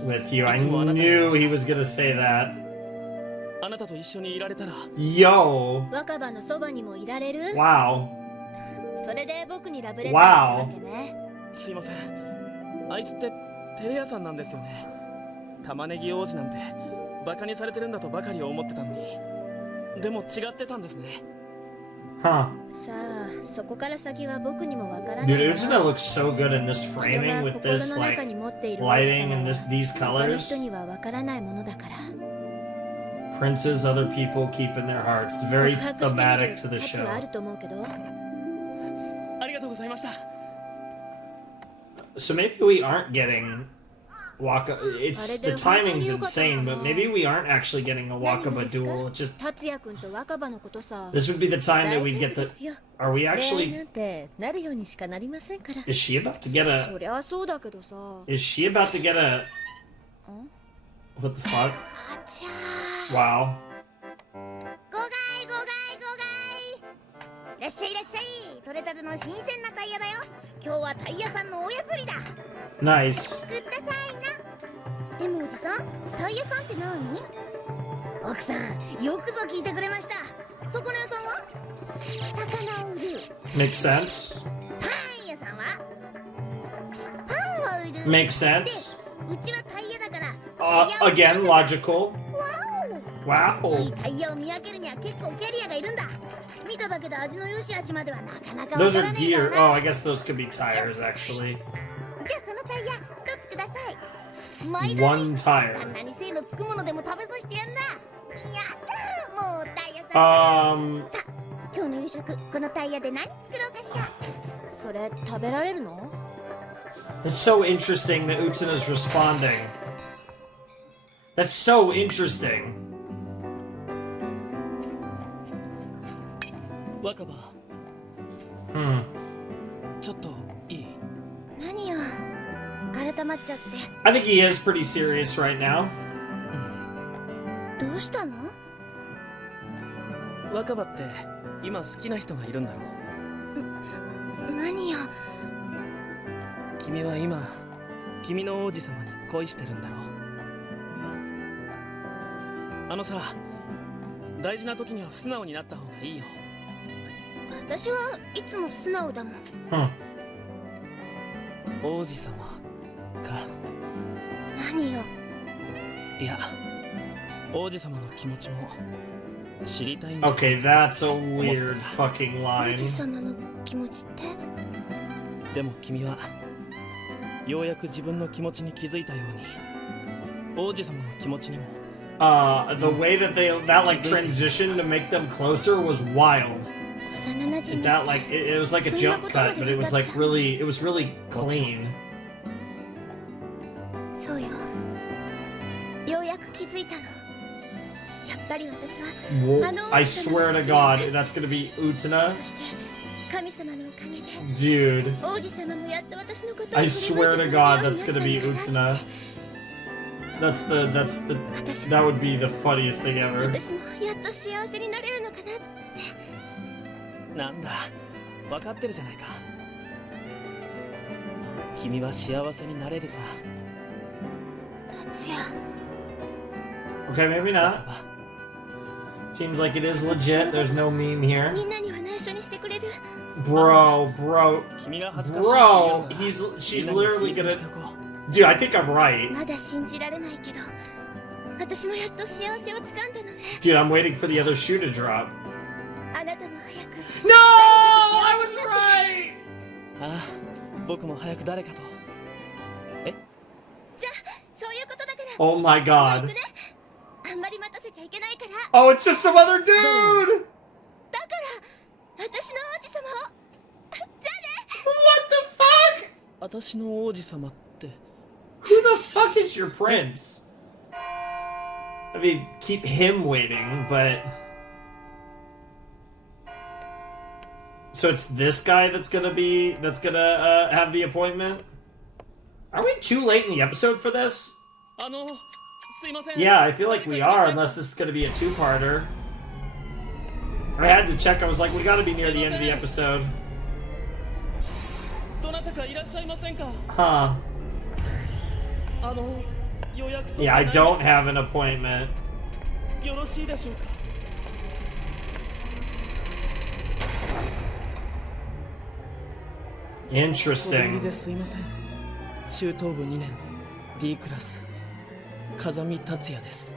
with you. I knew he was gonna say that. あなたと一緒にいられたら Yo! 若葉のそばにもいられる？ Wow. それで僕にラブレターだったわけね。すいません、あいつってテレ屋さんなんですよね。玉ねぎ王子なんてバカにされてるんだとばかり思ってたのに、でも違ってたんですね。 Huh. さあ、そこから先は僕にもわからない Dude, な。 Utena looks so good in this 人 framing が with 心 this の like 中に持っている lighting 大 and きさ these も他の colors. 人にはわからないものだから。 Princes other people keep in their hearts. 告 Very 白してみ thematic る to the 価値はあ show. ると思うけど。ありがとうございました。 So maybe we aren't getting Waka. It's the timing's insane, but maybe we aren't actually getting a Wakaba duel. It's just 達也君と若葉のことさ。 this would be the time that we get 大丈夫 the. ですよ。 Are we 恋愛な actually? んてなるようにしかなりませんから。 Is she about to get a? そりゃそうだけどさ。 Is she about to get a? What the fuck? あちゃ Wow. ー。いらっしゃいいらっしゃい。取れたての新鮮なタイヤだよ。今日はタイヤさんのおやすりだ。 Nice. くださいな。でもおじさん、タイヤさんって何？奥さん、よくぞ聞いてくれました。魚屋さんは？魚を売る。 Makes sense. パン屋さんは？パンを売る。 Makes sense. うちはタイヤだから。 Again, logical. わお。いい Wow. タイヤを見分けるには結構キャリアがいるんだ。見ただけで味の良し悪しまではなかなかわ Those か are らねえ gear. から Oh, な。 I guess those could be tires actually. じゃあそのタイヤ一つください。毎度に One tire. あんなに精のつくものでも食べさせてやんな。やったー、もうタイヤさんだ。さあ、今日の夕食このタイヤで何作ろうかしら。それ食べられるの？ It's so interesting that Utena's responding. That's so interesting. 若葉、 Hmm. ちょっといい？何よ。改まっちゃって。 I think he is pretty serious right now. どうしたの？若葉って今好きな人がいるんだろう？何よ。君は今君の王子様に恋してるんだろう？あのさ、大事な時には素直になった方がいいよ。私はいつも素直だもん。Hmm. 王子様か。何よ。いや、王子様の気持ちも知りたいんだ。 Okay, that's a weird fucking 王 line. 子様の気持ちって？でも君はようやく自分の気持ちに気づいたように王子様の気持ちにも。 The way that that like transition to make them closer was wild. 幼なじみ。 That like it was like a jump cut, but it was really clean. そうよ。ようやく気づいたの。やっぱり私は Whoa, I swear to God, that's gonna be Utena. そして神様のおかげで Dude, 王子様もやっと私のことを I 触れ swear て to くれる God, ように that's なった gonna be んだな。 Utena. That would be the funniest thing ever. 私もやっと幸せになれるのかなって。なんだ、分かってるじゃないか。君は幸せになれるさ。達也。 Okay, maybe not. Seems like it is legit. There's no meme here. みんなには内緒にしてくれる？ Bro, 君が恥ずかしい。 bro, she's literally gonna. Dude, I think I'm right. まだ信じられないけど、私もやっと幸せをつかんだのね。 Dude, I'm waiting for the other shoe to drop. あなたも早く。 No! I was right! ああ、僕も早く誰かと。え？じゃあ、そういうことだから。 Oh my 行 god. くね。あんまり待たせちゃいけないから。 Oh, it's just some other dude! だから、私の王子様を。じゃあね。 What the fuck? 私の王子様って。 Who the fuck is your prince? I mean, keep him waiting, but... So it's this guy that's gonna have the appointment? Are we too late in the episode for this? Yeah, I feel like we are, unless this is gonna be a two-parter. I had to check, I was like, we gotta be near the end of the episode. Huh. Yeah, I don't have an appointment. Interesting. 中等部2年 D クラス風見達也です。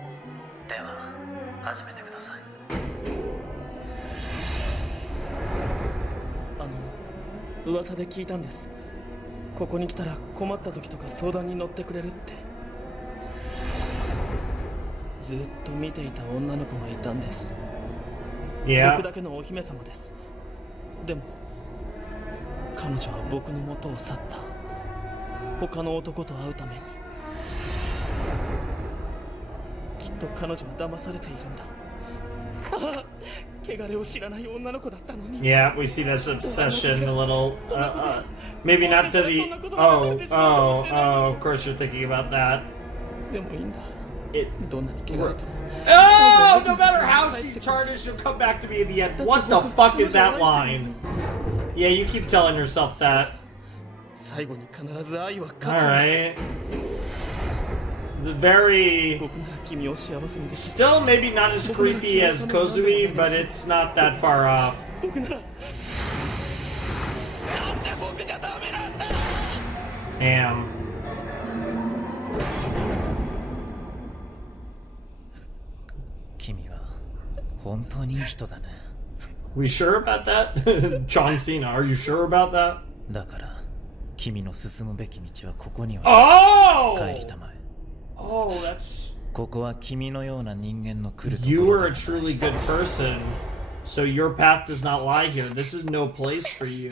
では始めてください。噂で聞いたんです。ここに来たら困った時とか相談に乗ってくれるって。ずっと見ていた女の子がいたんです。僕だけのお姫様です。でも彼女は僕の元を去った。他の男と会うために。きっと彼女は騙されているんだ。汚れを知らない女の子だったのに。Yeah, we see this obsession a little. Maybe not to the. Oh, of course you're thinking about that. でもいいんだ。どんなに汚れても。Oh, no matter how she's tarnished, she'll come back to me in the end. What the fuck is that line? Yeah, you keep telling yourself that. Alright. The very... Still maybe not as creepy as Kozui, but it's not that far off. Damn. We sure about that? John Cena, are you sure about that? だから君の進むべき道はここには Oh! 帰りたまえ。Oh, that's... ここは君のような人間の来るところ You で are は a ない。 truly good person, so your path does not lie here. This is no place for you.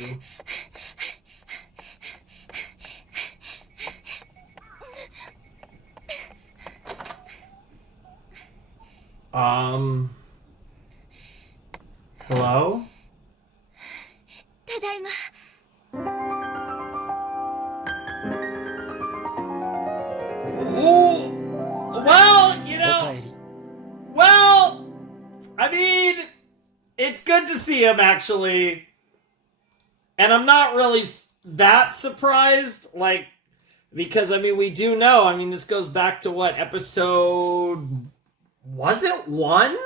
Hello? ただいま。Ooh, well, you know, well, I mean, it's good to see him actually, and I'm not really that surprised, like, because I mean, we do know, I mean, this goes back to what, episode, was it 1?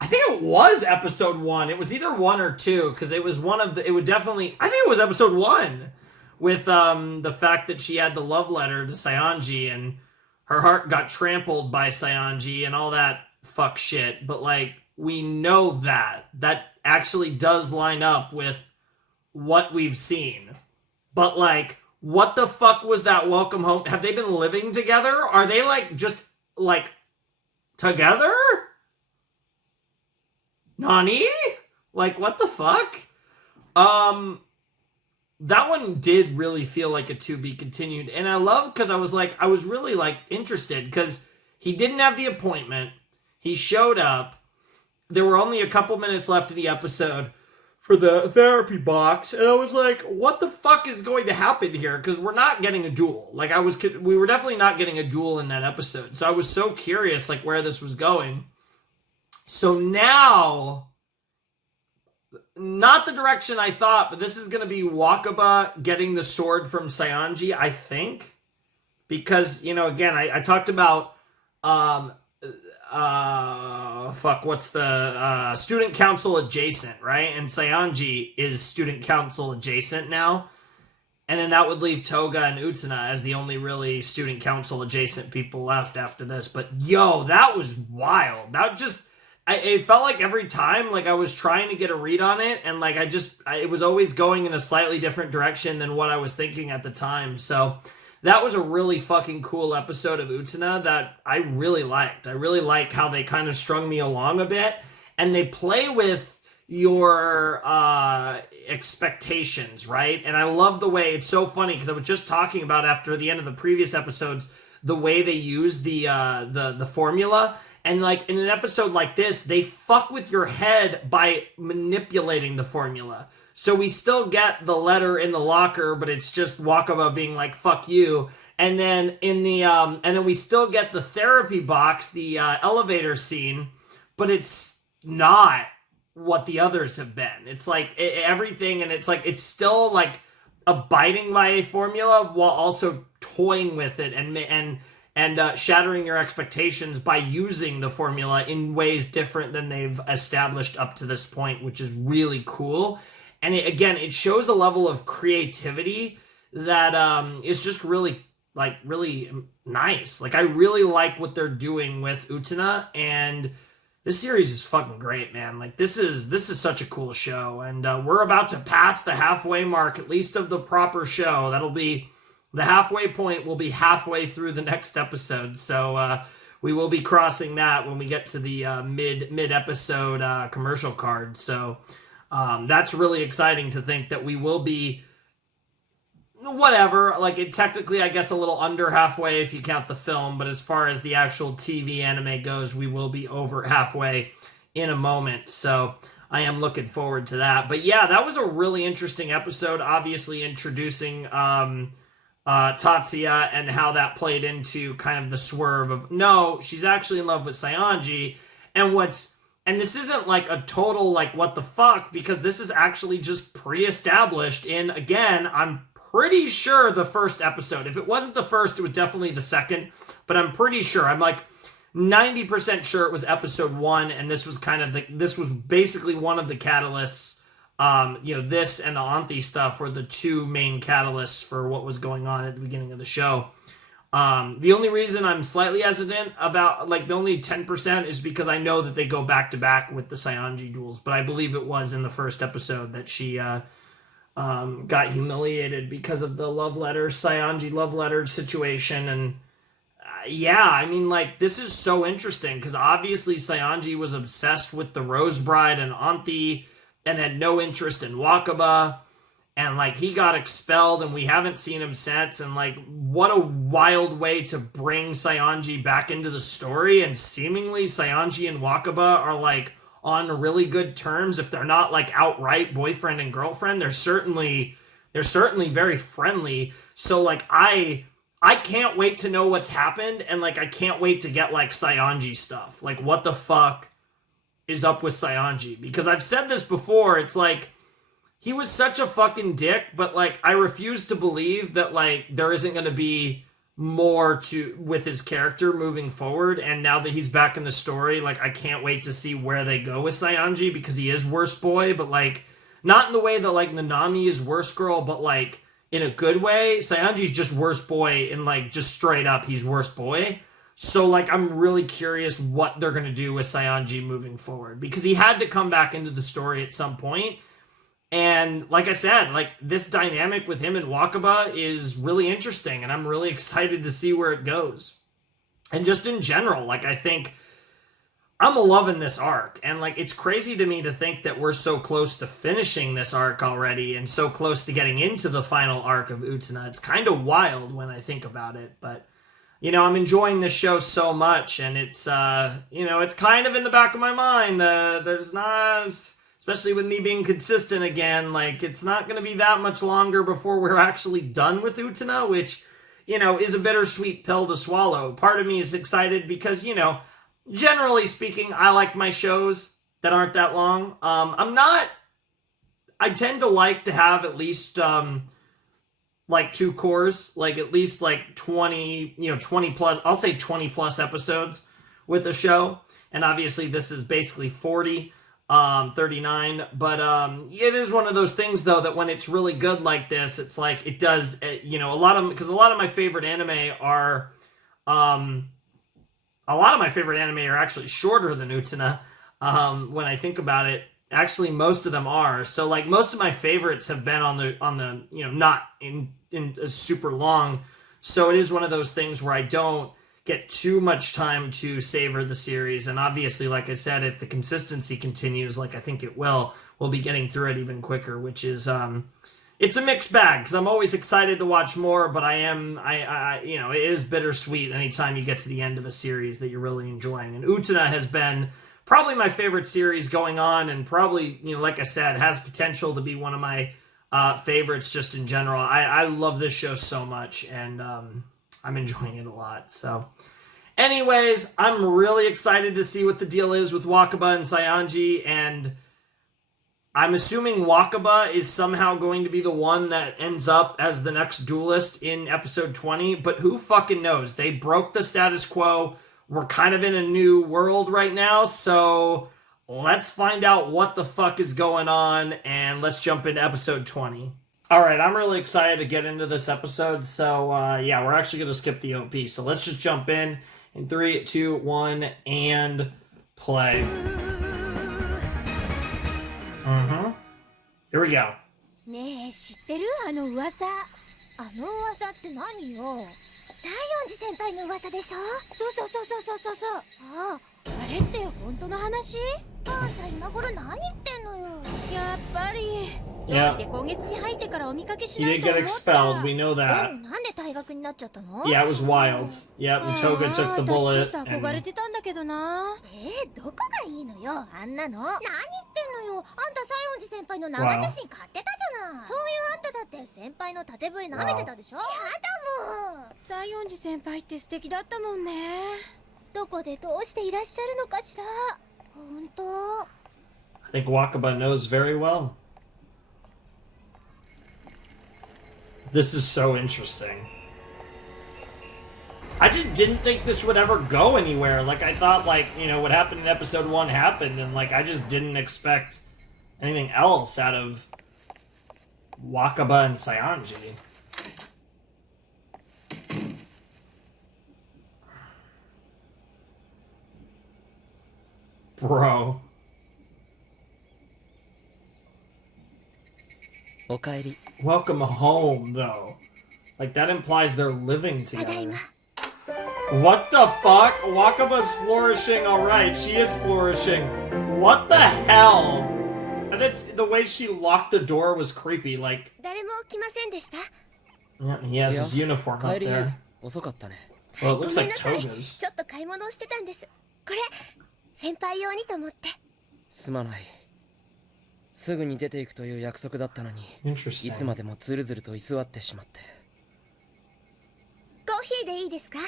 I think it was episode 1. It was either 1 or 2, because it was one of the, it would definitely, I think it was episode 1. With the fact that she had the love letter to Sayanji and her heart got trampled by Sayanji and all that fuck shit. But, like, we know that. That actually does line up with what we've seen. But, like, what the fuck was that welcome home? Have they been living together? Are they, like, just, like, together? Nani? Like, what the fuck? That one did really feel like a to be continued. And I love, because I was really, like, interested, because he didn't have the appointment. He showed up. There were only a couple minutes left of the episode for the therapy box. And I was like, what the fuck is going to happen here? Because we're not getting a duel. Like, we were definitely not getting a duel in that episode. So I was so curious, like, where this was going. So now... Not the direction I thought, but this is going to be Wakaba getting the sword from Sayanji, I think. Because, you know, again, I talked about, what's the, student council adjacent, right? And Sayanji is student council adjacent now. And then that would leave Toga and Utena as the only really student council adjacent people left after this. But, yo, that was wild. That just... it felt like every time, like, I was trying to get a read on it, and, like, it was always going in a slightly different direction than what I was thinking at the time, so that was a really fucking cool episode of Utena that I really liked. I really like how they kind of strung me along a bit, and they play with your expectations, right? And I love the way, it's so funny, because I was just talking about after the end of the previous episodes, the way they use the formula. And like in an episode like this, they fuck with your head by manipulating the formula. So we still get the letter in the locker, but it's just Wakaba being like, fuck you. And then in the and then we still get the therapy box, the elevator scene, but it's not what the others have been. It's like everything, and it's like it's still like abiding by a formula while also toying with it and shattering your expectations by using the formula in ways different than they've established up to this point, which is really cool. And it shows a level of creativity that is just really nice. Like, I really like what they're doing with Utena, and this series is fucking great, man. Like, this is such a cool show, and we're about to pass the halfway mark, at least of the proper show. That'll be the halfway point. Will be halfway through the next episode, so we will be crossing that when we get to the mid episode commercial card. So that's really exciting to think that we will be whatever, like it technically I guess a little under halfway if you count the film, but as far as the actual TV anime goes, we will be over halfway in a moment. So I am looking forward to that. But yeah, that was a really interesting episode, obviously introducing Tatsuya and how that played into kind of the swerve of, no, she's actually in love with Sayanji. And this isn't like a total like what the fuck, because this is actually just pre-established in, again, I'm pretty sure the first episode. If it wasn't the first, it was definitely the second, but I'm pretty sure. I'm like 90% sure it was episode 1, and this was this was basically one of the catalysts. This and the Auntie stuff were the two main catalysts for what was going on at the beginning of the show. The only reason I'm slightly hesitant about, like, the only 10% is because I know that they go back to back with the Sayanji duels, but I believe it was in the first episode that she got humiliated because of the Sayanji love letter situation. And yeah, I mean, like, this is so interesting because obviously Sayanji was obsessed with the Rose Bride and Auntie and had no interest in Wakaba, and like he got expelled and we haven't seen him since. And like, what a wild way to bring Sayanji back into the story, and seemingly Sayanji and Wakaba are like on really good terms. If they're not like outright boyfriend and girlfriend, they're certainly very friendly. So like I can't wait to know what's happened, and like I can't wait to get like Sayanji stuff. Like, what the fuck is up with Sayanji? Because I've said this before, it's like he was such a fucking dick, but like I refuse to believe that like there isn't going to be more to with his character moving forward. And now that he's back in the story, like I can't wait to see where they go with Sayanji, because he is worst boy, but like not in the way that like Nanami is worst girl, but like in a good way. Sayanji's just worst boy, and like just straight up he's worst boy. So like I'm really curious what they're going to do with Sayanji moving forward, because he had to come back into the story at some point. And like I said, like this dynamic with him and Wakaba is really interesting, and I'm really excited to see where it goes. And just in general, like I think I'm loving this arc, and like it's crazy to me to think that we're so close to finishing this arc already and so close to getting into the final arc of Utena. It's kind of wild when I think about it, but I'm enjoying this show so much, and it's it's kind of in the back of my mind. There's not, especially with me being consistent again, like it's not going to be that much longer before we're actually done with Utena, which, is a bittersweet pill to swallow. Part of me is excited because, generally speaking, I like my shows that aren't that long. I tend to like to have at least, like 2 cores, like at least like 20 plus, I'll say 20 plus episodes with the show. And obviously this is basically 40. 39, but it is one of those things though that when it's really good like this, it's like it does, because a lot of my favorite anime are actually shorter than Utena. When I think about it, actually most of them are. So like most of my favorites have been on the not in super long. So it is one of those things where I don't get too much time to savor the series. And obviously, like I said, if the consistency continues, like I think it will, we'll be getting through it even quicker, which is it's a mixed bag because I'm always excited to watch more, but you know, it is bittersweet anytime you get to the end of a series that you're really enjoying. And Utena has been probably my favorite series going on, and probably, you know, like I said, has potential to be one of my favorites just in general. I love this show so much, and I'm enjoying it a lot. So, anyways, I'm really excited to see what the deal is with Wakaba and Sayanji, and I'm assuming Wakaba is somehow going to be the one that ends up as the next duelist in episode 20, but who fucking knows? They broke the status quo. We're kind of in a new world right now, so let's find out what the fuck is going on, and let's jump into episode 20. Alright, I'm really excited to get into this episode, so yeah, we're actually going to skip the OP, so let's just jump in 3, 2, 1, and play. Here we go. ねえ、知ってる？あの噂。あの噂って何よ？西園寺先輩の噂でしょ？そう。あれって本当の話？あんた今頃何言ってんのよ。やっぱり。Yeah. で今月に入ってからお見かけし He ない did と get 思った。 expelled, we know that. でもなんで退学になっちゃったの？ Yeah, it was wild. Yeah, the Toga took the 私ちょ bullet. っと憧れてたんだけどな。どこがいいのよ、あんなの。何言ってんのよ。あんた西園寺先輩の生写真買ってたじゃない。そういうあんただって先輩の縦笛舐めてたでしょ。やだもん。西園寺先輩って素敵だったもんね。どこでどうしていらっしゃるのかしら。本当。I think Wakaba knows very well. This is so interesting. I just didn't think this would ever go anywhere. Like, I thought, like, you know, what happened in episode 1 happened, and, like, I just didn't expect anything else out of Wakaba and Sayanji. Bro. おかえり。 Welcome home, though. Like, that implies they're living together. What the fuck? Wakaba's flourishing, alright. She is flourishing. What the hell? And then the way she locked the door was creepy. Like, 誰も来ませんでした。 yeah, he has his uniform 帰 up り there. 遅かったね。 Well, it ご looks めん like なさい。 Toga's. ちょっと買い物をしてたんです。これ先輩用にと思って。すまない。すぐに出ていくという約束だったのに、 Interesting. いつまでもずるずると居座ってしまって。コーヒーでいいですか？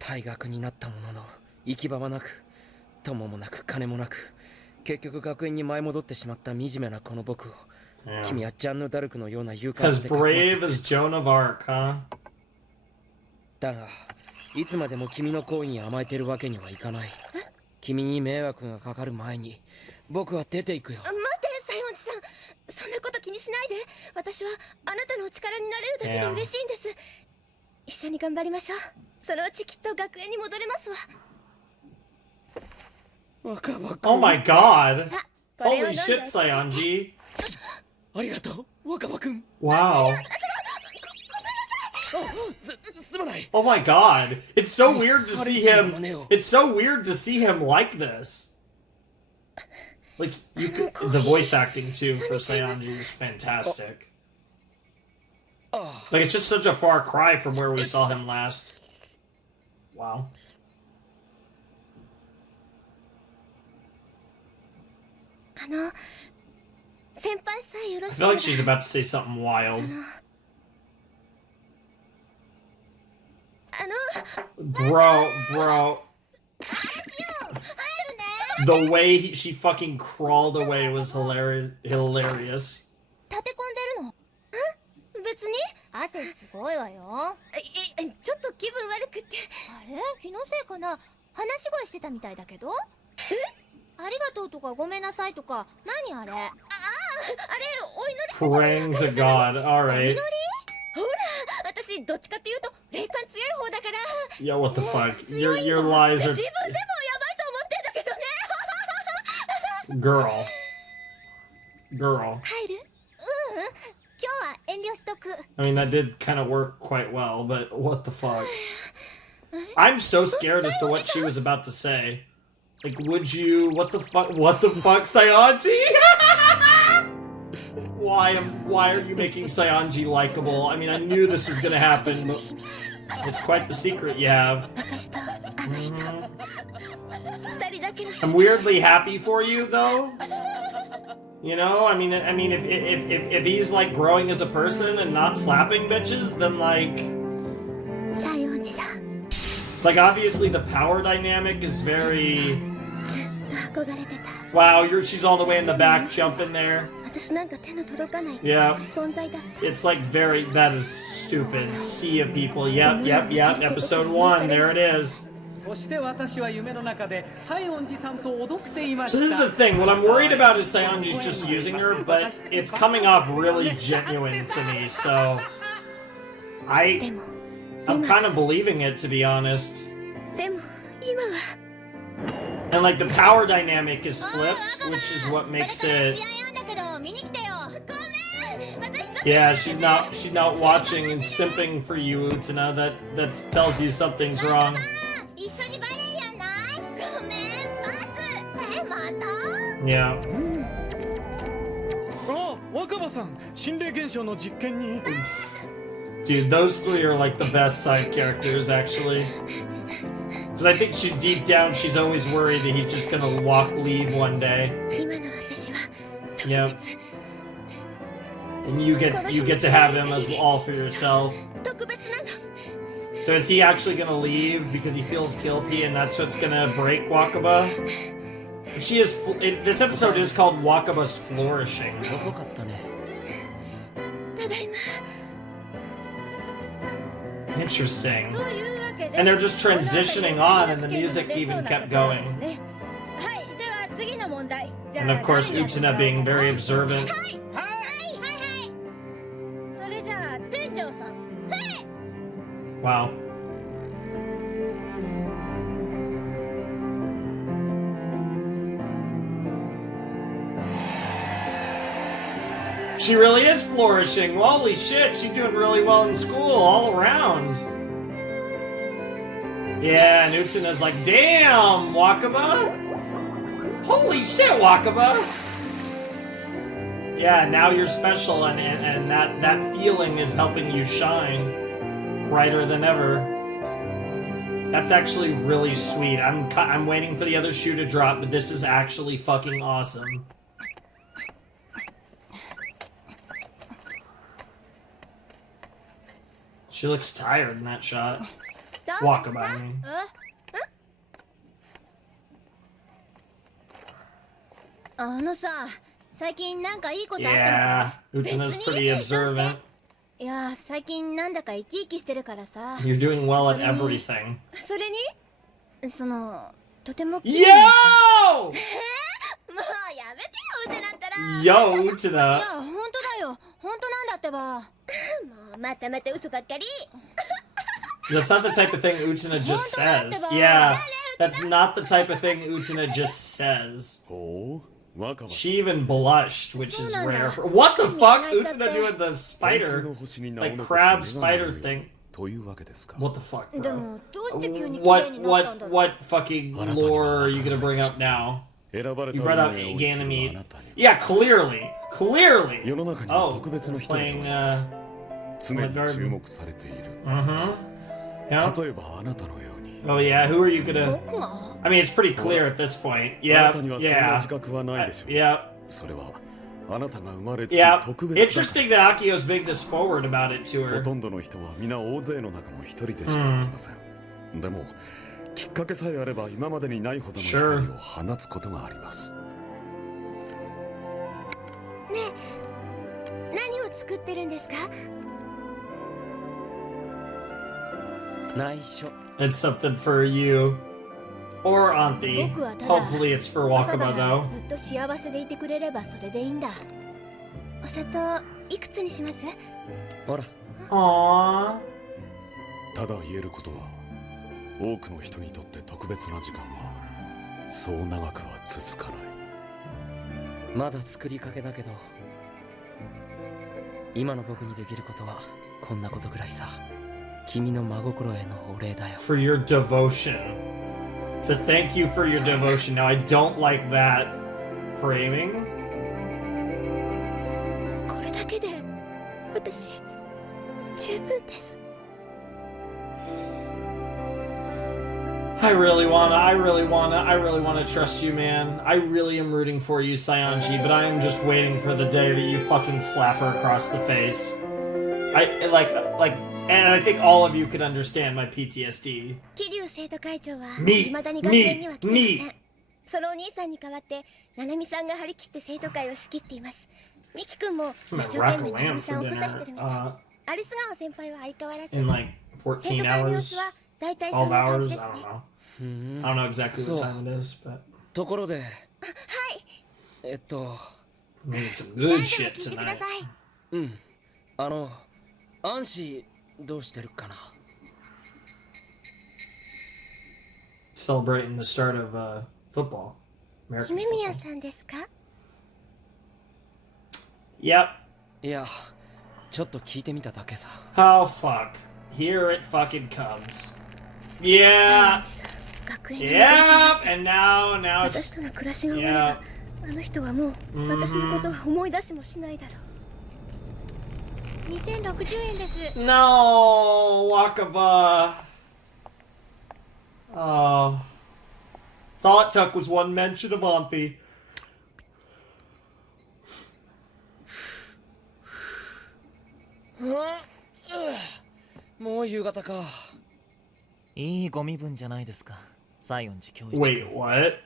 退学になったものの、行き場はなく、友もなく金もなく、結局学園に舞い戻ってしまった惨めなこの僕を、君はジャンヌ・ダルクのような勇敢 As で brave as Joan of Arc, huh? だが、いつまでも君の行為に甘えてるわけにはいかない。君に迷惑がかかる前に、僕は出ていくよ。待って、西園寺さん。そんなこと気にしないで。私はあなたのお力になれるだけで嬉しいんです。一緒に頑張りましょう。そのうちきっと学園に戻れますわ。Oh my god! さあ、これを Holy 飲んで shit, Sayanji! ありがとう、若葉くん。 Wow. すまない。 Oh my god. It's so weird to see him. It's so weird to see him like this. Like, you could, the voice acting too for Sayanji is fantastic. Like, it's just such a far cry from where we saw him last. Wow. 先輩さえよろ I し feel け like れ she's ば about to say something wild. Bro. The way she fucking crawled away was hilarious. 立て込んでるの？別に汗すごいわよ。ちょっと気分悪くって。あれ気のせいかな。話し声してたみたいだけど。ありがとうとかごめんなさいとか何あれ？あれお祈り。 Praying to God. All right. ほら私どっちかっていうと霊感強い方だから。 Yo, what the fuck? Your lies are. 自分でもやばいと思ってんだけどね。 Girl. 入る？今日は遠慮しとく。 I mean, that did kind of work quite well, but what the fuck? I'm so scared as to what she was about to say. Like, would you? What the fuck? What the fuck, Sayanji? why are you making Sayanji likable? I mean, I knew this was gonna happen, but it's quite the secret you have. I'm weirdly happy for you, though. You know, I mean, if he's like growing as a person and not slapping bitches, then like obviously the power dynamic is very. Wow, she's all the way in the back, jumping there. Yeah, it's like that is stupid. Sea of people. Yep. Episode 1, there it is. So this is the thing, what I'm worried about is Sayanji's just using her, but it's coming off really genuine to me, so I'm kind of believing it, to be honest. And like the power dynamic is flipped, which is what makes it. Yeah, she's not watching and simping for you, Utena. That tells you something's wrong. Yeah. Dude, those three are like the best side characters, actually. Because I think deep down, she's always worried that he's just gonna leave one day. Yep. And you get to have him as all for yourself. So is he actually gonna leave because he feels guilty, and that's what's gonna break Wakaba? This episode is called Wakaba's Flourishing. Interesting. And they're just transitioning on, and the music even kept going. And of course, Utena being very observant. Wow. She really is flourishing. Holy shit, she's doing really well in school all around. Yeah, and Utena's like, damn, Wakaba. Holy shit, Wakaba. Yeah, now you're special, and that feeling is helping you shine brighter than ever. That's actually really sweet. I'm waiting for the other shoe to drop, but this is actually fucking awesome. She looks tired in that shot. Wakaba, I mean. Yeah, Utena's pretty observant. You're doing well at everything. Yo! Yo, Utena. That's not the type of thing Utena just says. Yeah, that's not the type of thing Utena just says. She even blushed, which is rare. What the fuck? Utena doing the spider, like crab spider thing. What the fuck, bro? What fucking lore are you gonna bring up now? You brought up Ganymede. Yeah, clearly. Oh, playing Yeah. Oh yeah, who are you gonna... I mean, it's pretty clear at this point. Yeah. Interesting that Akio's being this forward about it to her. Sure. It's something for you. Or Auntie. Hopefully it's for Wakaba though. Aww. ただ言えることは、多くの人にとって特別な時間はそう長くは続かない。まだ作りかけだけど、今の僕にできることはこんなことぐらいさ。君の真心へのお礼だよ。For your devotion. To thank you for your devotion. Now I don't like that framing. 私十分です。I really wanna trust you, man. I really am rooting for you, Sayanji, but I am just waiting for the day that you fucking slap her across the face. And I think all of you could understand my PTSD. 桐生生徒会長は Me, 未だに学園には来てません。 me. そのお兄さんに代わって七海さんが張り切って生徒会を仕切っています。ミキ君も一生懸命七海さんを補佐してるみたい。アリス川先輩は相変わらず。In like 14 hours, 12 hours, I don't know. I don't know exactly what time it is, but ところで、we need some good shit 聞いてくだ tonight. さい。アンシーどうしてるかな。 Celebrating the start of football. American 姫宮 football. さんですか？ Yep. いや、ちょっと聞いてみただけさ。 Oh fuck. Here it fucking comes. Yeah. 学園に Yep. And now 私との暮らしが終われば、あの人はもう私のことは思い出しもしないだろう。2060円です。 No, Wakaba. Oh. All it took was one mention of Auntie. もう夕方か。いいご身分じゃないですか。西園寺教授。Wait, what?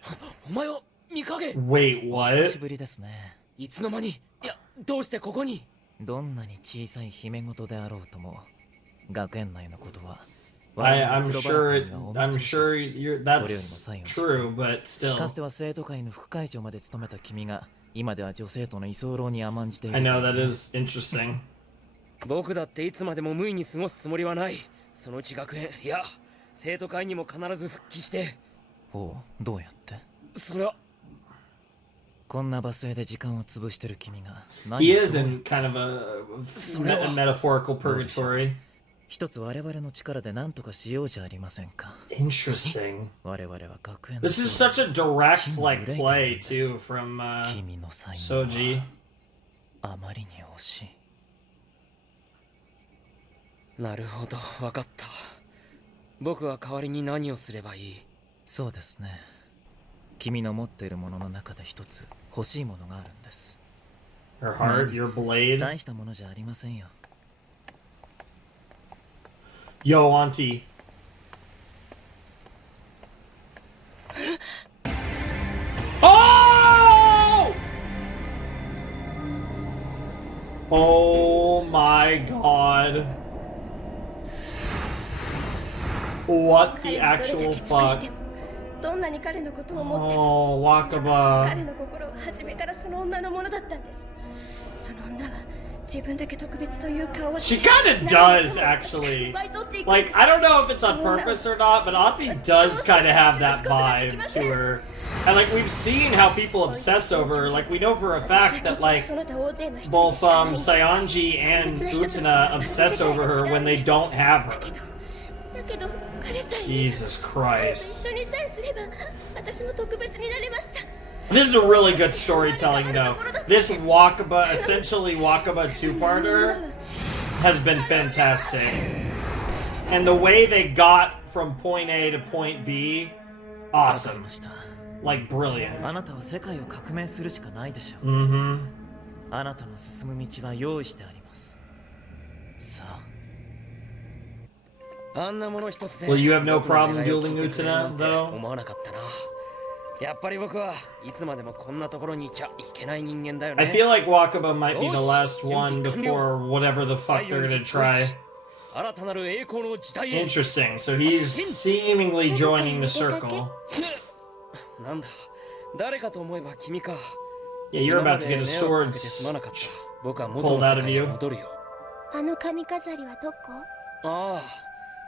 お前を見かけ。 Wait, お久し what? ぶりですね。いつの間に。いや、どうしてここに。どんなに小さい姫事であろうとも、学園内のことは。I'm sure that's true, but か still. つては生徒会の副会長まで務めた君が、今では女性との居候に甘んじている。I know that is interesting. 僕だっていつまでも無意に過ごすつもりはない。そのうち学園、いや、生徒会にも必ず復帰して。ほう、どうやって？それは。こんな場所で時間を潰してる君が。He is in kind of a metaphorical purgatory. 一つ我々の力で何とかしようじゃありませんか。 Interesting. 我々は学園 This is such a direct like play too from 君の才能 Shoji. はあまりに惜しい。なるほど、わかった。僕は代わりに何をすればいい？そうですね。君の持っているものの中で一つ欲しいものがあるんです。 Her heart, your blade. 大したものじゃありませんよ。Yo, Auntie. Oh! Oh my god. What the actual fuck? どんなに彼のことを思って Oh, 彼 Wakaba. の心は初めからその女のものだったんです。その女は自分だけ特別という顔を She kind of does, actually. Like, I don't know if it's on purpose or not, but Auntie does kind of have that vibe to her. And, like, we've seen how people obsess over her. Like, we know for a fact that, like, both Sayanji and Utena obsess over her when they don't have her. Jesus Christ. This is a really good storytelling, though. This Wakaba, essentially Wakaba two-parter, has been fantastic. And the way they got from point A to point B, awesome. Like, brilliant. あなたは世界を革命するしかないでしょう。Mm-hmm. あなたの進む道は用意してあります。さあ。あんなもの一つで。 Well, you have no problem dueling Utena, though? 思わなかったな。やっぱり僕はいつまでもこんなところにいちゃいけない人間だよね。 I feel like Wakaba might be the last one before whatever the fuck they're gonna try. 新たなる栄光の時代へ。 Interesting. So he's seemingly joining the circle. なんだ、誰かと思えば君か。 Yeah, you're about to get a sword 僕は元 pulled の out 世 of 界 you. に戻るよ。あの髪飾りはどこ？あ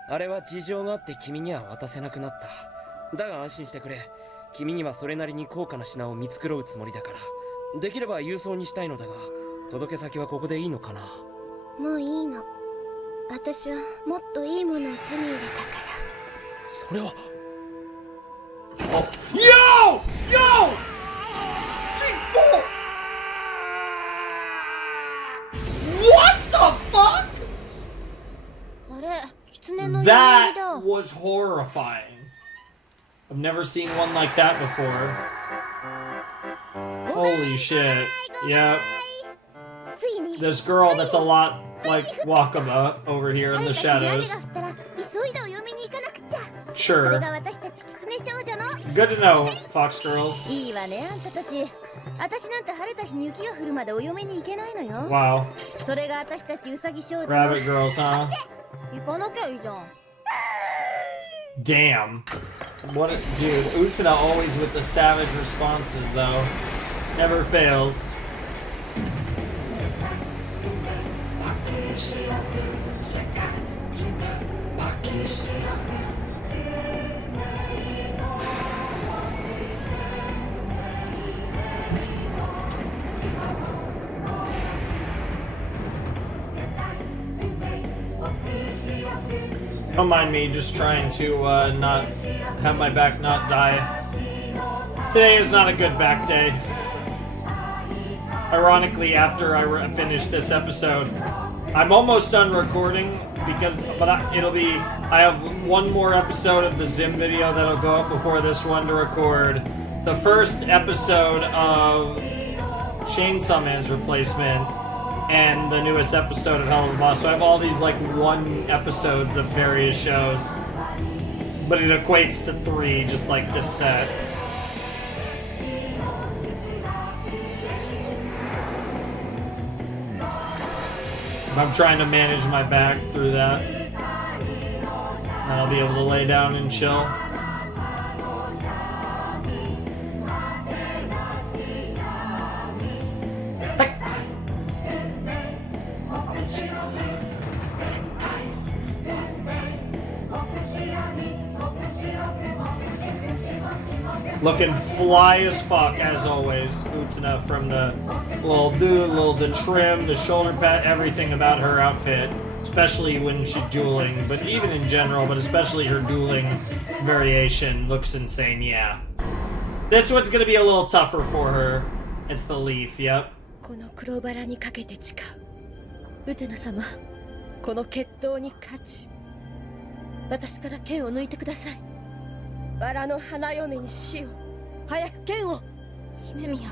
あ、あれは事情があって君には渡せなくなった。だが安心してくれ。君にはそれなりに高価な品を見繕うつもりだから。できれば郵送にしたいのだが、届け先はここでいいのかな。もういいの。私はもっといいものを手に入れたから。それは。Oh. Yo! Yo! What the That was horrifying. I've never seen one like that before. Holy shit. Yep. This girl that's a lot like Wakaba over here in the shadows. Sure. Good to know, Fox Girls. Wow. Rabbit Girls, huh? Damn. What a dude. Utena always with the savage responses, though. Never fails. Don't mind me just trying to not have my back not die. Today is not a good back day. Ironically, after I finish this episode, I'm almost done recording I have one more episode of the Zim video that'll go up before this one to record. The first episode of Chainsaw Man's replacement and the newest episode of Hell of the Boss. So I have all these like 1 episodes of various shows, but it equates to 3, just like this set. I'm trying to manage my back through that, and I'll be able to lay down and chill. Looking fly as fuck, as always. Utena from the the trim, the shoulder pad, everything about her outfit. Especially when she's dueling, but even in general, but especially her dueling variation looks insane, yeah. This one's gonna be a little tougher for her. It's the leaf, yep. この黒バラにかけて誓う。ウテナ様、この決闘に勝ち、私から剣を抜いてください。バラの花嫁にしよう。早く剣を。姫宮。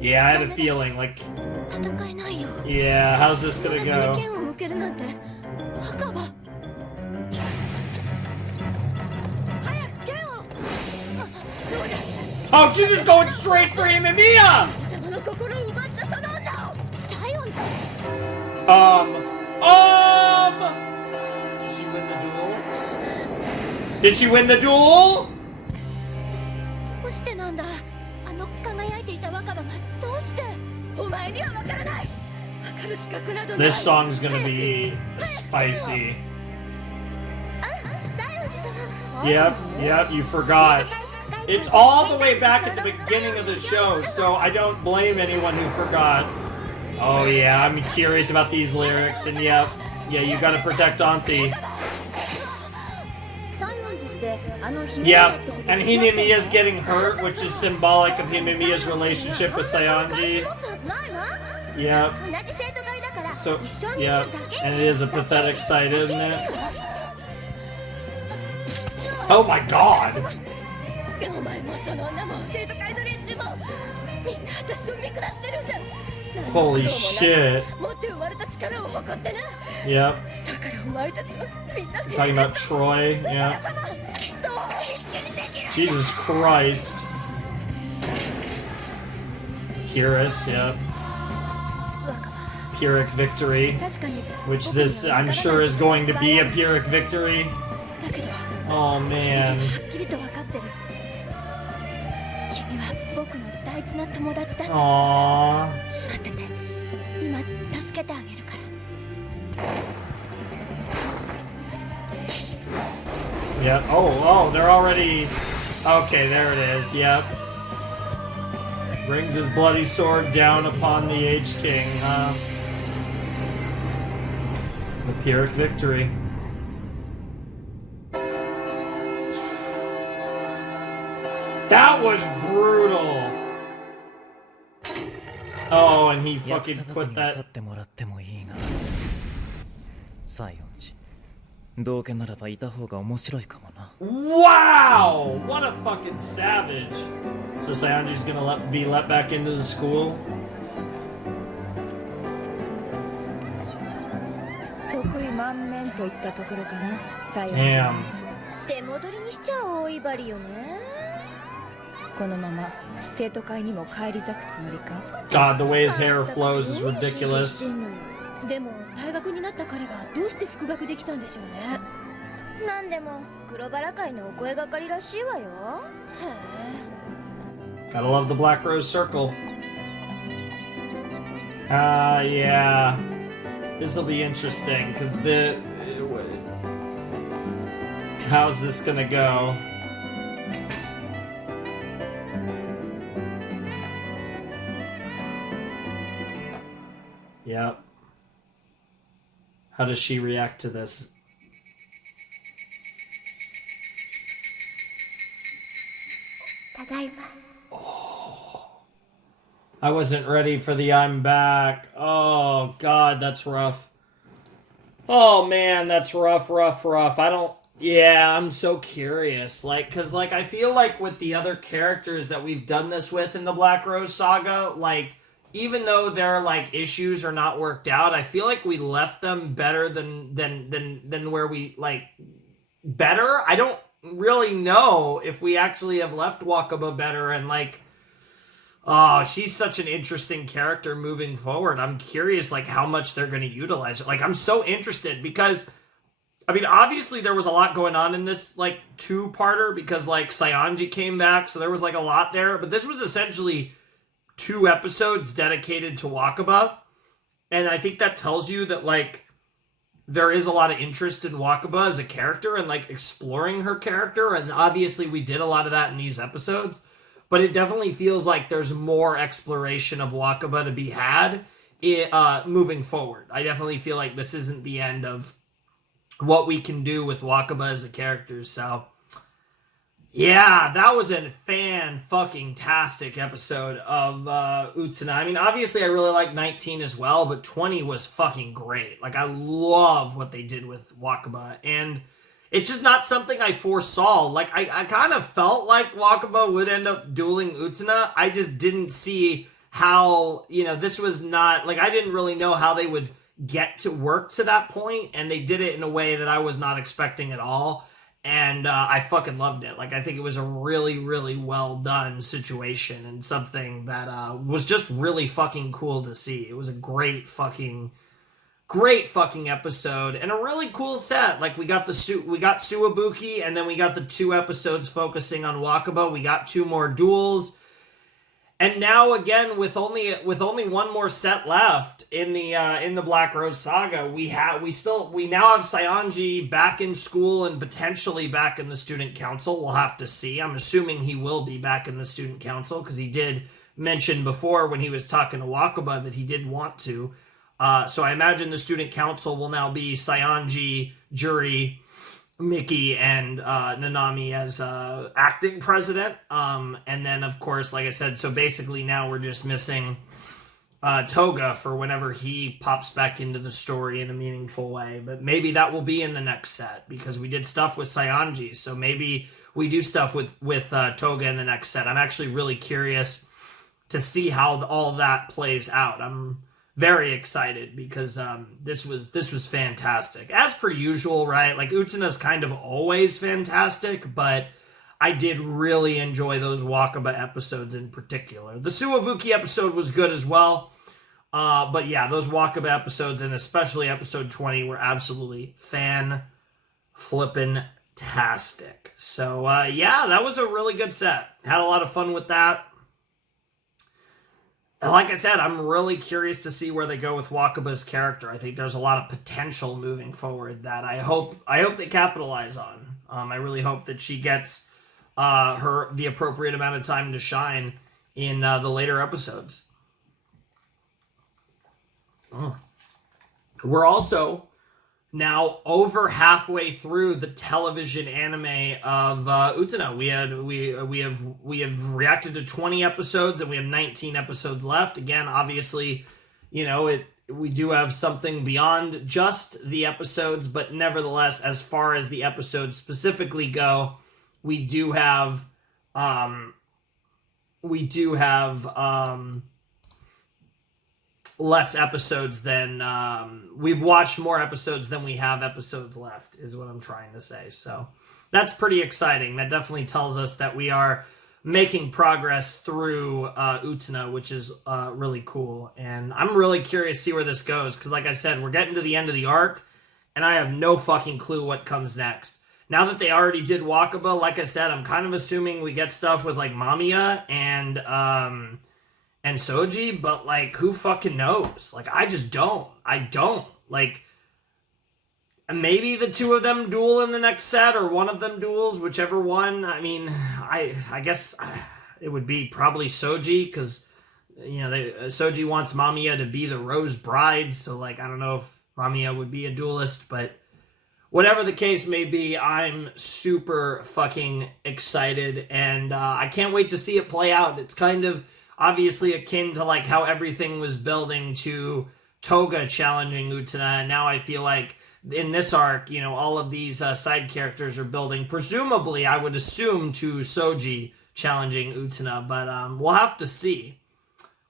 Yeah, I had a feeling, like... Yeah, how's this gonna go? Oh, she's just going straight for him and Mia! Did she win the duel? Did she win the duel? This song's gonna be spicy. Yep, you forgot. It's all the way back at the beginning of the show, so I don't blame anyone who forgot. Oh yeah, I'm curious about these lyrics, and yeah, you gotta protect Auntie. Yeah, and Hinemiya's getting hurt, which is symbolic of Hinemiya's relationship with Sayanji. Yeah. So, yeah, and it is a pathetic sight, isn't it? Oh my god! Holy shit. Yep. Talking about Troy, yeah. Jesus Christ. Pyrrhus, yep. Pyrrhic victory. Which this, I'm sure, is going to be a Pyrrhic victory. Oh man. Aww. Yep. Oh, they're already... Okay, there it is. Yep. Brings his bloody sword down upon the aged king, huh? The Pyrrhic victory. That was brutal! Oh, and he fucking put that... 道家ならばいた方が面白いかもな。 Wow! What a fucking savage. So Sayanji's gonna be let back into the school? 得意満面といったところかな。最後の Damn. 出戻りにしちゃ大威張りよね。このまま生徒会にも返り咲くつもりか。 God, the way his hair flows is ridiculous. でも大学になった彼がどうして復学できたんでしょうね。なんでも黒バラ界のお声がかりらしいわよ。へえ。 Gotta love the Black Rose Circle. Yeah. This'll be interesting, because how's this gonna go? Yep. How does she react to this? I wasn't ready for the I'm back. Oh, God, that's rough. Oh, man, that's rough. Yeah, I'm so curious. Because I feel like with the other characters that we've done this with in the Black Rose Saga, even though their, issues are not worked out, I feel like we left them better than where we, better? I don't really know if we actually have left Wakaba better, and, oh, she's such an interesting character moving forward. I'm curious, how much they're going to utilize it. I'm so interested because, obviously there was a lot going on in this, two-parter because, Sayanji came back, so there was, a lot there. But this was essentially 2 episodes dedicated to Wakaba. And I think that tells you that, there is a lot of interest in Wakaba as a character and, exploring her character. And obviously we did a lot of that in these episodes. But it definitely feels like there's more exploration of Wakaba to be had moving forward. I definitely feel like this isn't the end of what we can do with Wakaba as a character. So, yeah, that was a fan-fucking-tastic episode of Utena. Obviously I really like 19 as well, but 20 was fucking great. I love what they did with Wakaba. And it's just not something I foresaw. I kind of felt like Wakaba would end up dueling Utena. I just didn't see how, this was not, I didn't really know how they would get to work to that point, and they did it in a way that I was not expecting at all, and I fucking loved it. I think it was a really, really well done situation, and something that was just really fucking cool to see. It was a great fucking episode and a really cool set. We got Suwabuki, and then we got the 2 episodes focusing on Wakaba. We got 2 more duels, and now again with only 1 more set left in the Black Rose Saga, we now have Sayanji back in school and potentially back in the student council. We'll have to see. I'm assuming he will be back in the student council because he did mention before when he was talking to Wakaba that he did want to. So I imagine the student council will now be Sayanji, Juri, Miki, and Nanami as acting president. And then, of course, like I said, so basically now we're just missing Toga for whenever he pops back into the story in a meaningful way. But maybe that will be in the next set because we did stuff with Sayanji. So maybe we do stuff with Toga in the next set. I'm actually really curious to see how all that plays out. I'm very excited because this was fantastic. As per usual, right? Utena's kind of always fantastic, but I did really enjoy those Wakaba episodes in particular. The Suwabuki episode was good as well. But yeah, those Wakaba episodes, and especially episode 20, were absolutely fan-flippin'-tastic. So yeah, that was a really good set. Had a lot of fun with that. Like I said, I'm really curious to see where they go with Wakaba's character. I think there's a lot of potential moving forward that I hope they capitalize on. I really hope that she gets the appropriate amount of time to shine in the later episodes. We're also now over halfway through the television anime of Utena. We have reacted to 20 episodes and we have 19 episodes left. Again, obviously, we do have something beyond just the episodes, but nevertheless, as far as the episodes specifically go, we do have less episodes than we've watched more episodes than we have episodes left, is what I'm trying to say. So that's pretty exciting. That definitely tells us that we are making progress through Utena, which is really cool. And I'm really curious to see where this goes, because like I said, we're getting to the end of the arc, and I have no fucking clue what comes next. Now that they already did Wakaba, like I said, I'm kind of assuming we get stuff with like Mamiya and Shoji, but like, who fucking knows? Like, I just don't. Like, maybe the two of them duel in the next set, or one of them duels, whichever one. I mean, I guess it would be probably Shoji, because, you know, Shoji wants Mamiya to be the Rose Bride, so, like, I don't know if Mamiya would be a duelist, but whatever the case may be, I'm super fucking excited, and I can't wait to see it play out. It's kind of obviously akin to, like, how everything was building to Toga challenging Utena, and now I feel like in this arc, you know, all of these side characters are building, presumably, I would assume, to Shoji challenging Utena, but we'll have to see.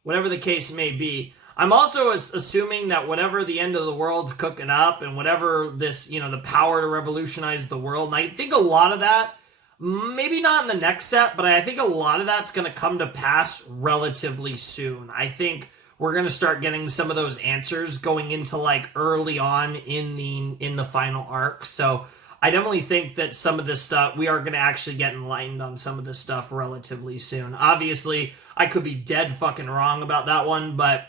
Whatever the case may be. I'm also assuming that whatever the end of the world's cooking up, and whatever this, you know, the power to revolutionize the world, and I think a lot of that, maybe not in the next set, but I think a lot of that's going to come to pass relatively soon. I think we're going to start getting some of those answers going into, like, early on in the final arc. So I definitely think that some of this stuff, we are going to actually get enlightened on some of this stuff relatively soon. Obviously, I could be dead fucking wrong about that one, but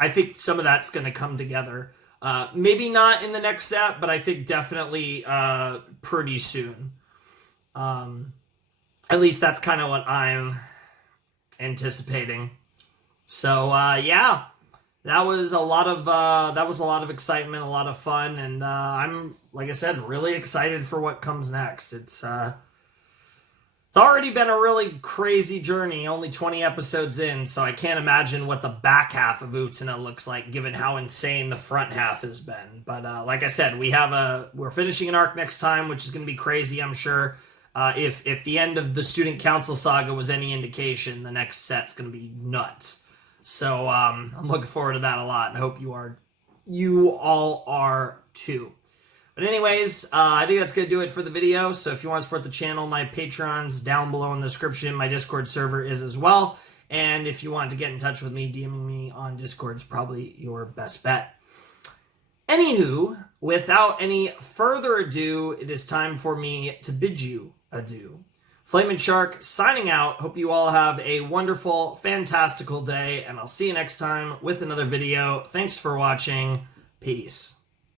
I think some of that's going to come together. Maybe not in the next set, but I think definitely pretty soon. At least that's kind of what I'm anticipating. So yeah, that was a lot of excitement, a lot of fun, and I'm, like I said, really excited for what comes next. It's already been a really crazy journey, only 20 episodes in, so I can't imagine what the back half of Utena looks like, given how insane the front half has been. But like I said, we're finishing an arc next time, which is going to be crazy, I'm sure. If the end of the Student Council saga was any indication, the next set's going to be nuts. So I'm looking forward to that a lot, and I hope you all are too. But anyways, I think that's going to do it for the video. So if you want to support the channel, my Patreon's down below in the description. My Discord server is as well. And if you want to get in touch with me, DMing me on Discord is probably your best bet. Anywho, without any further ado, it is time for me to bid you adieu. Flamin' Shark signing out. Hope you all have a wonderful, fantastical day, and I'll see you next time with another video. Thanks for watching. Peace.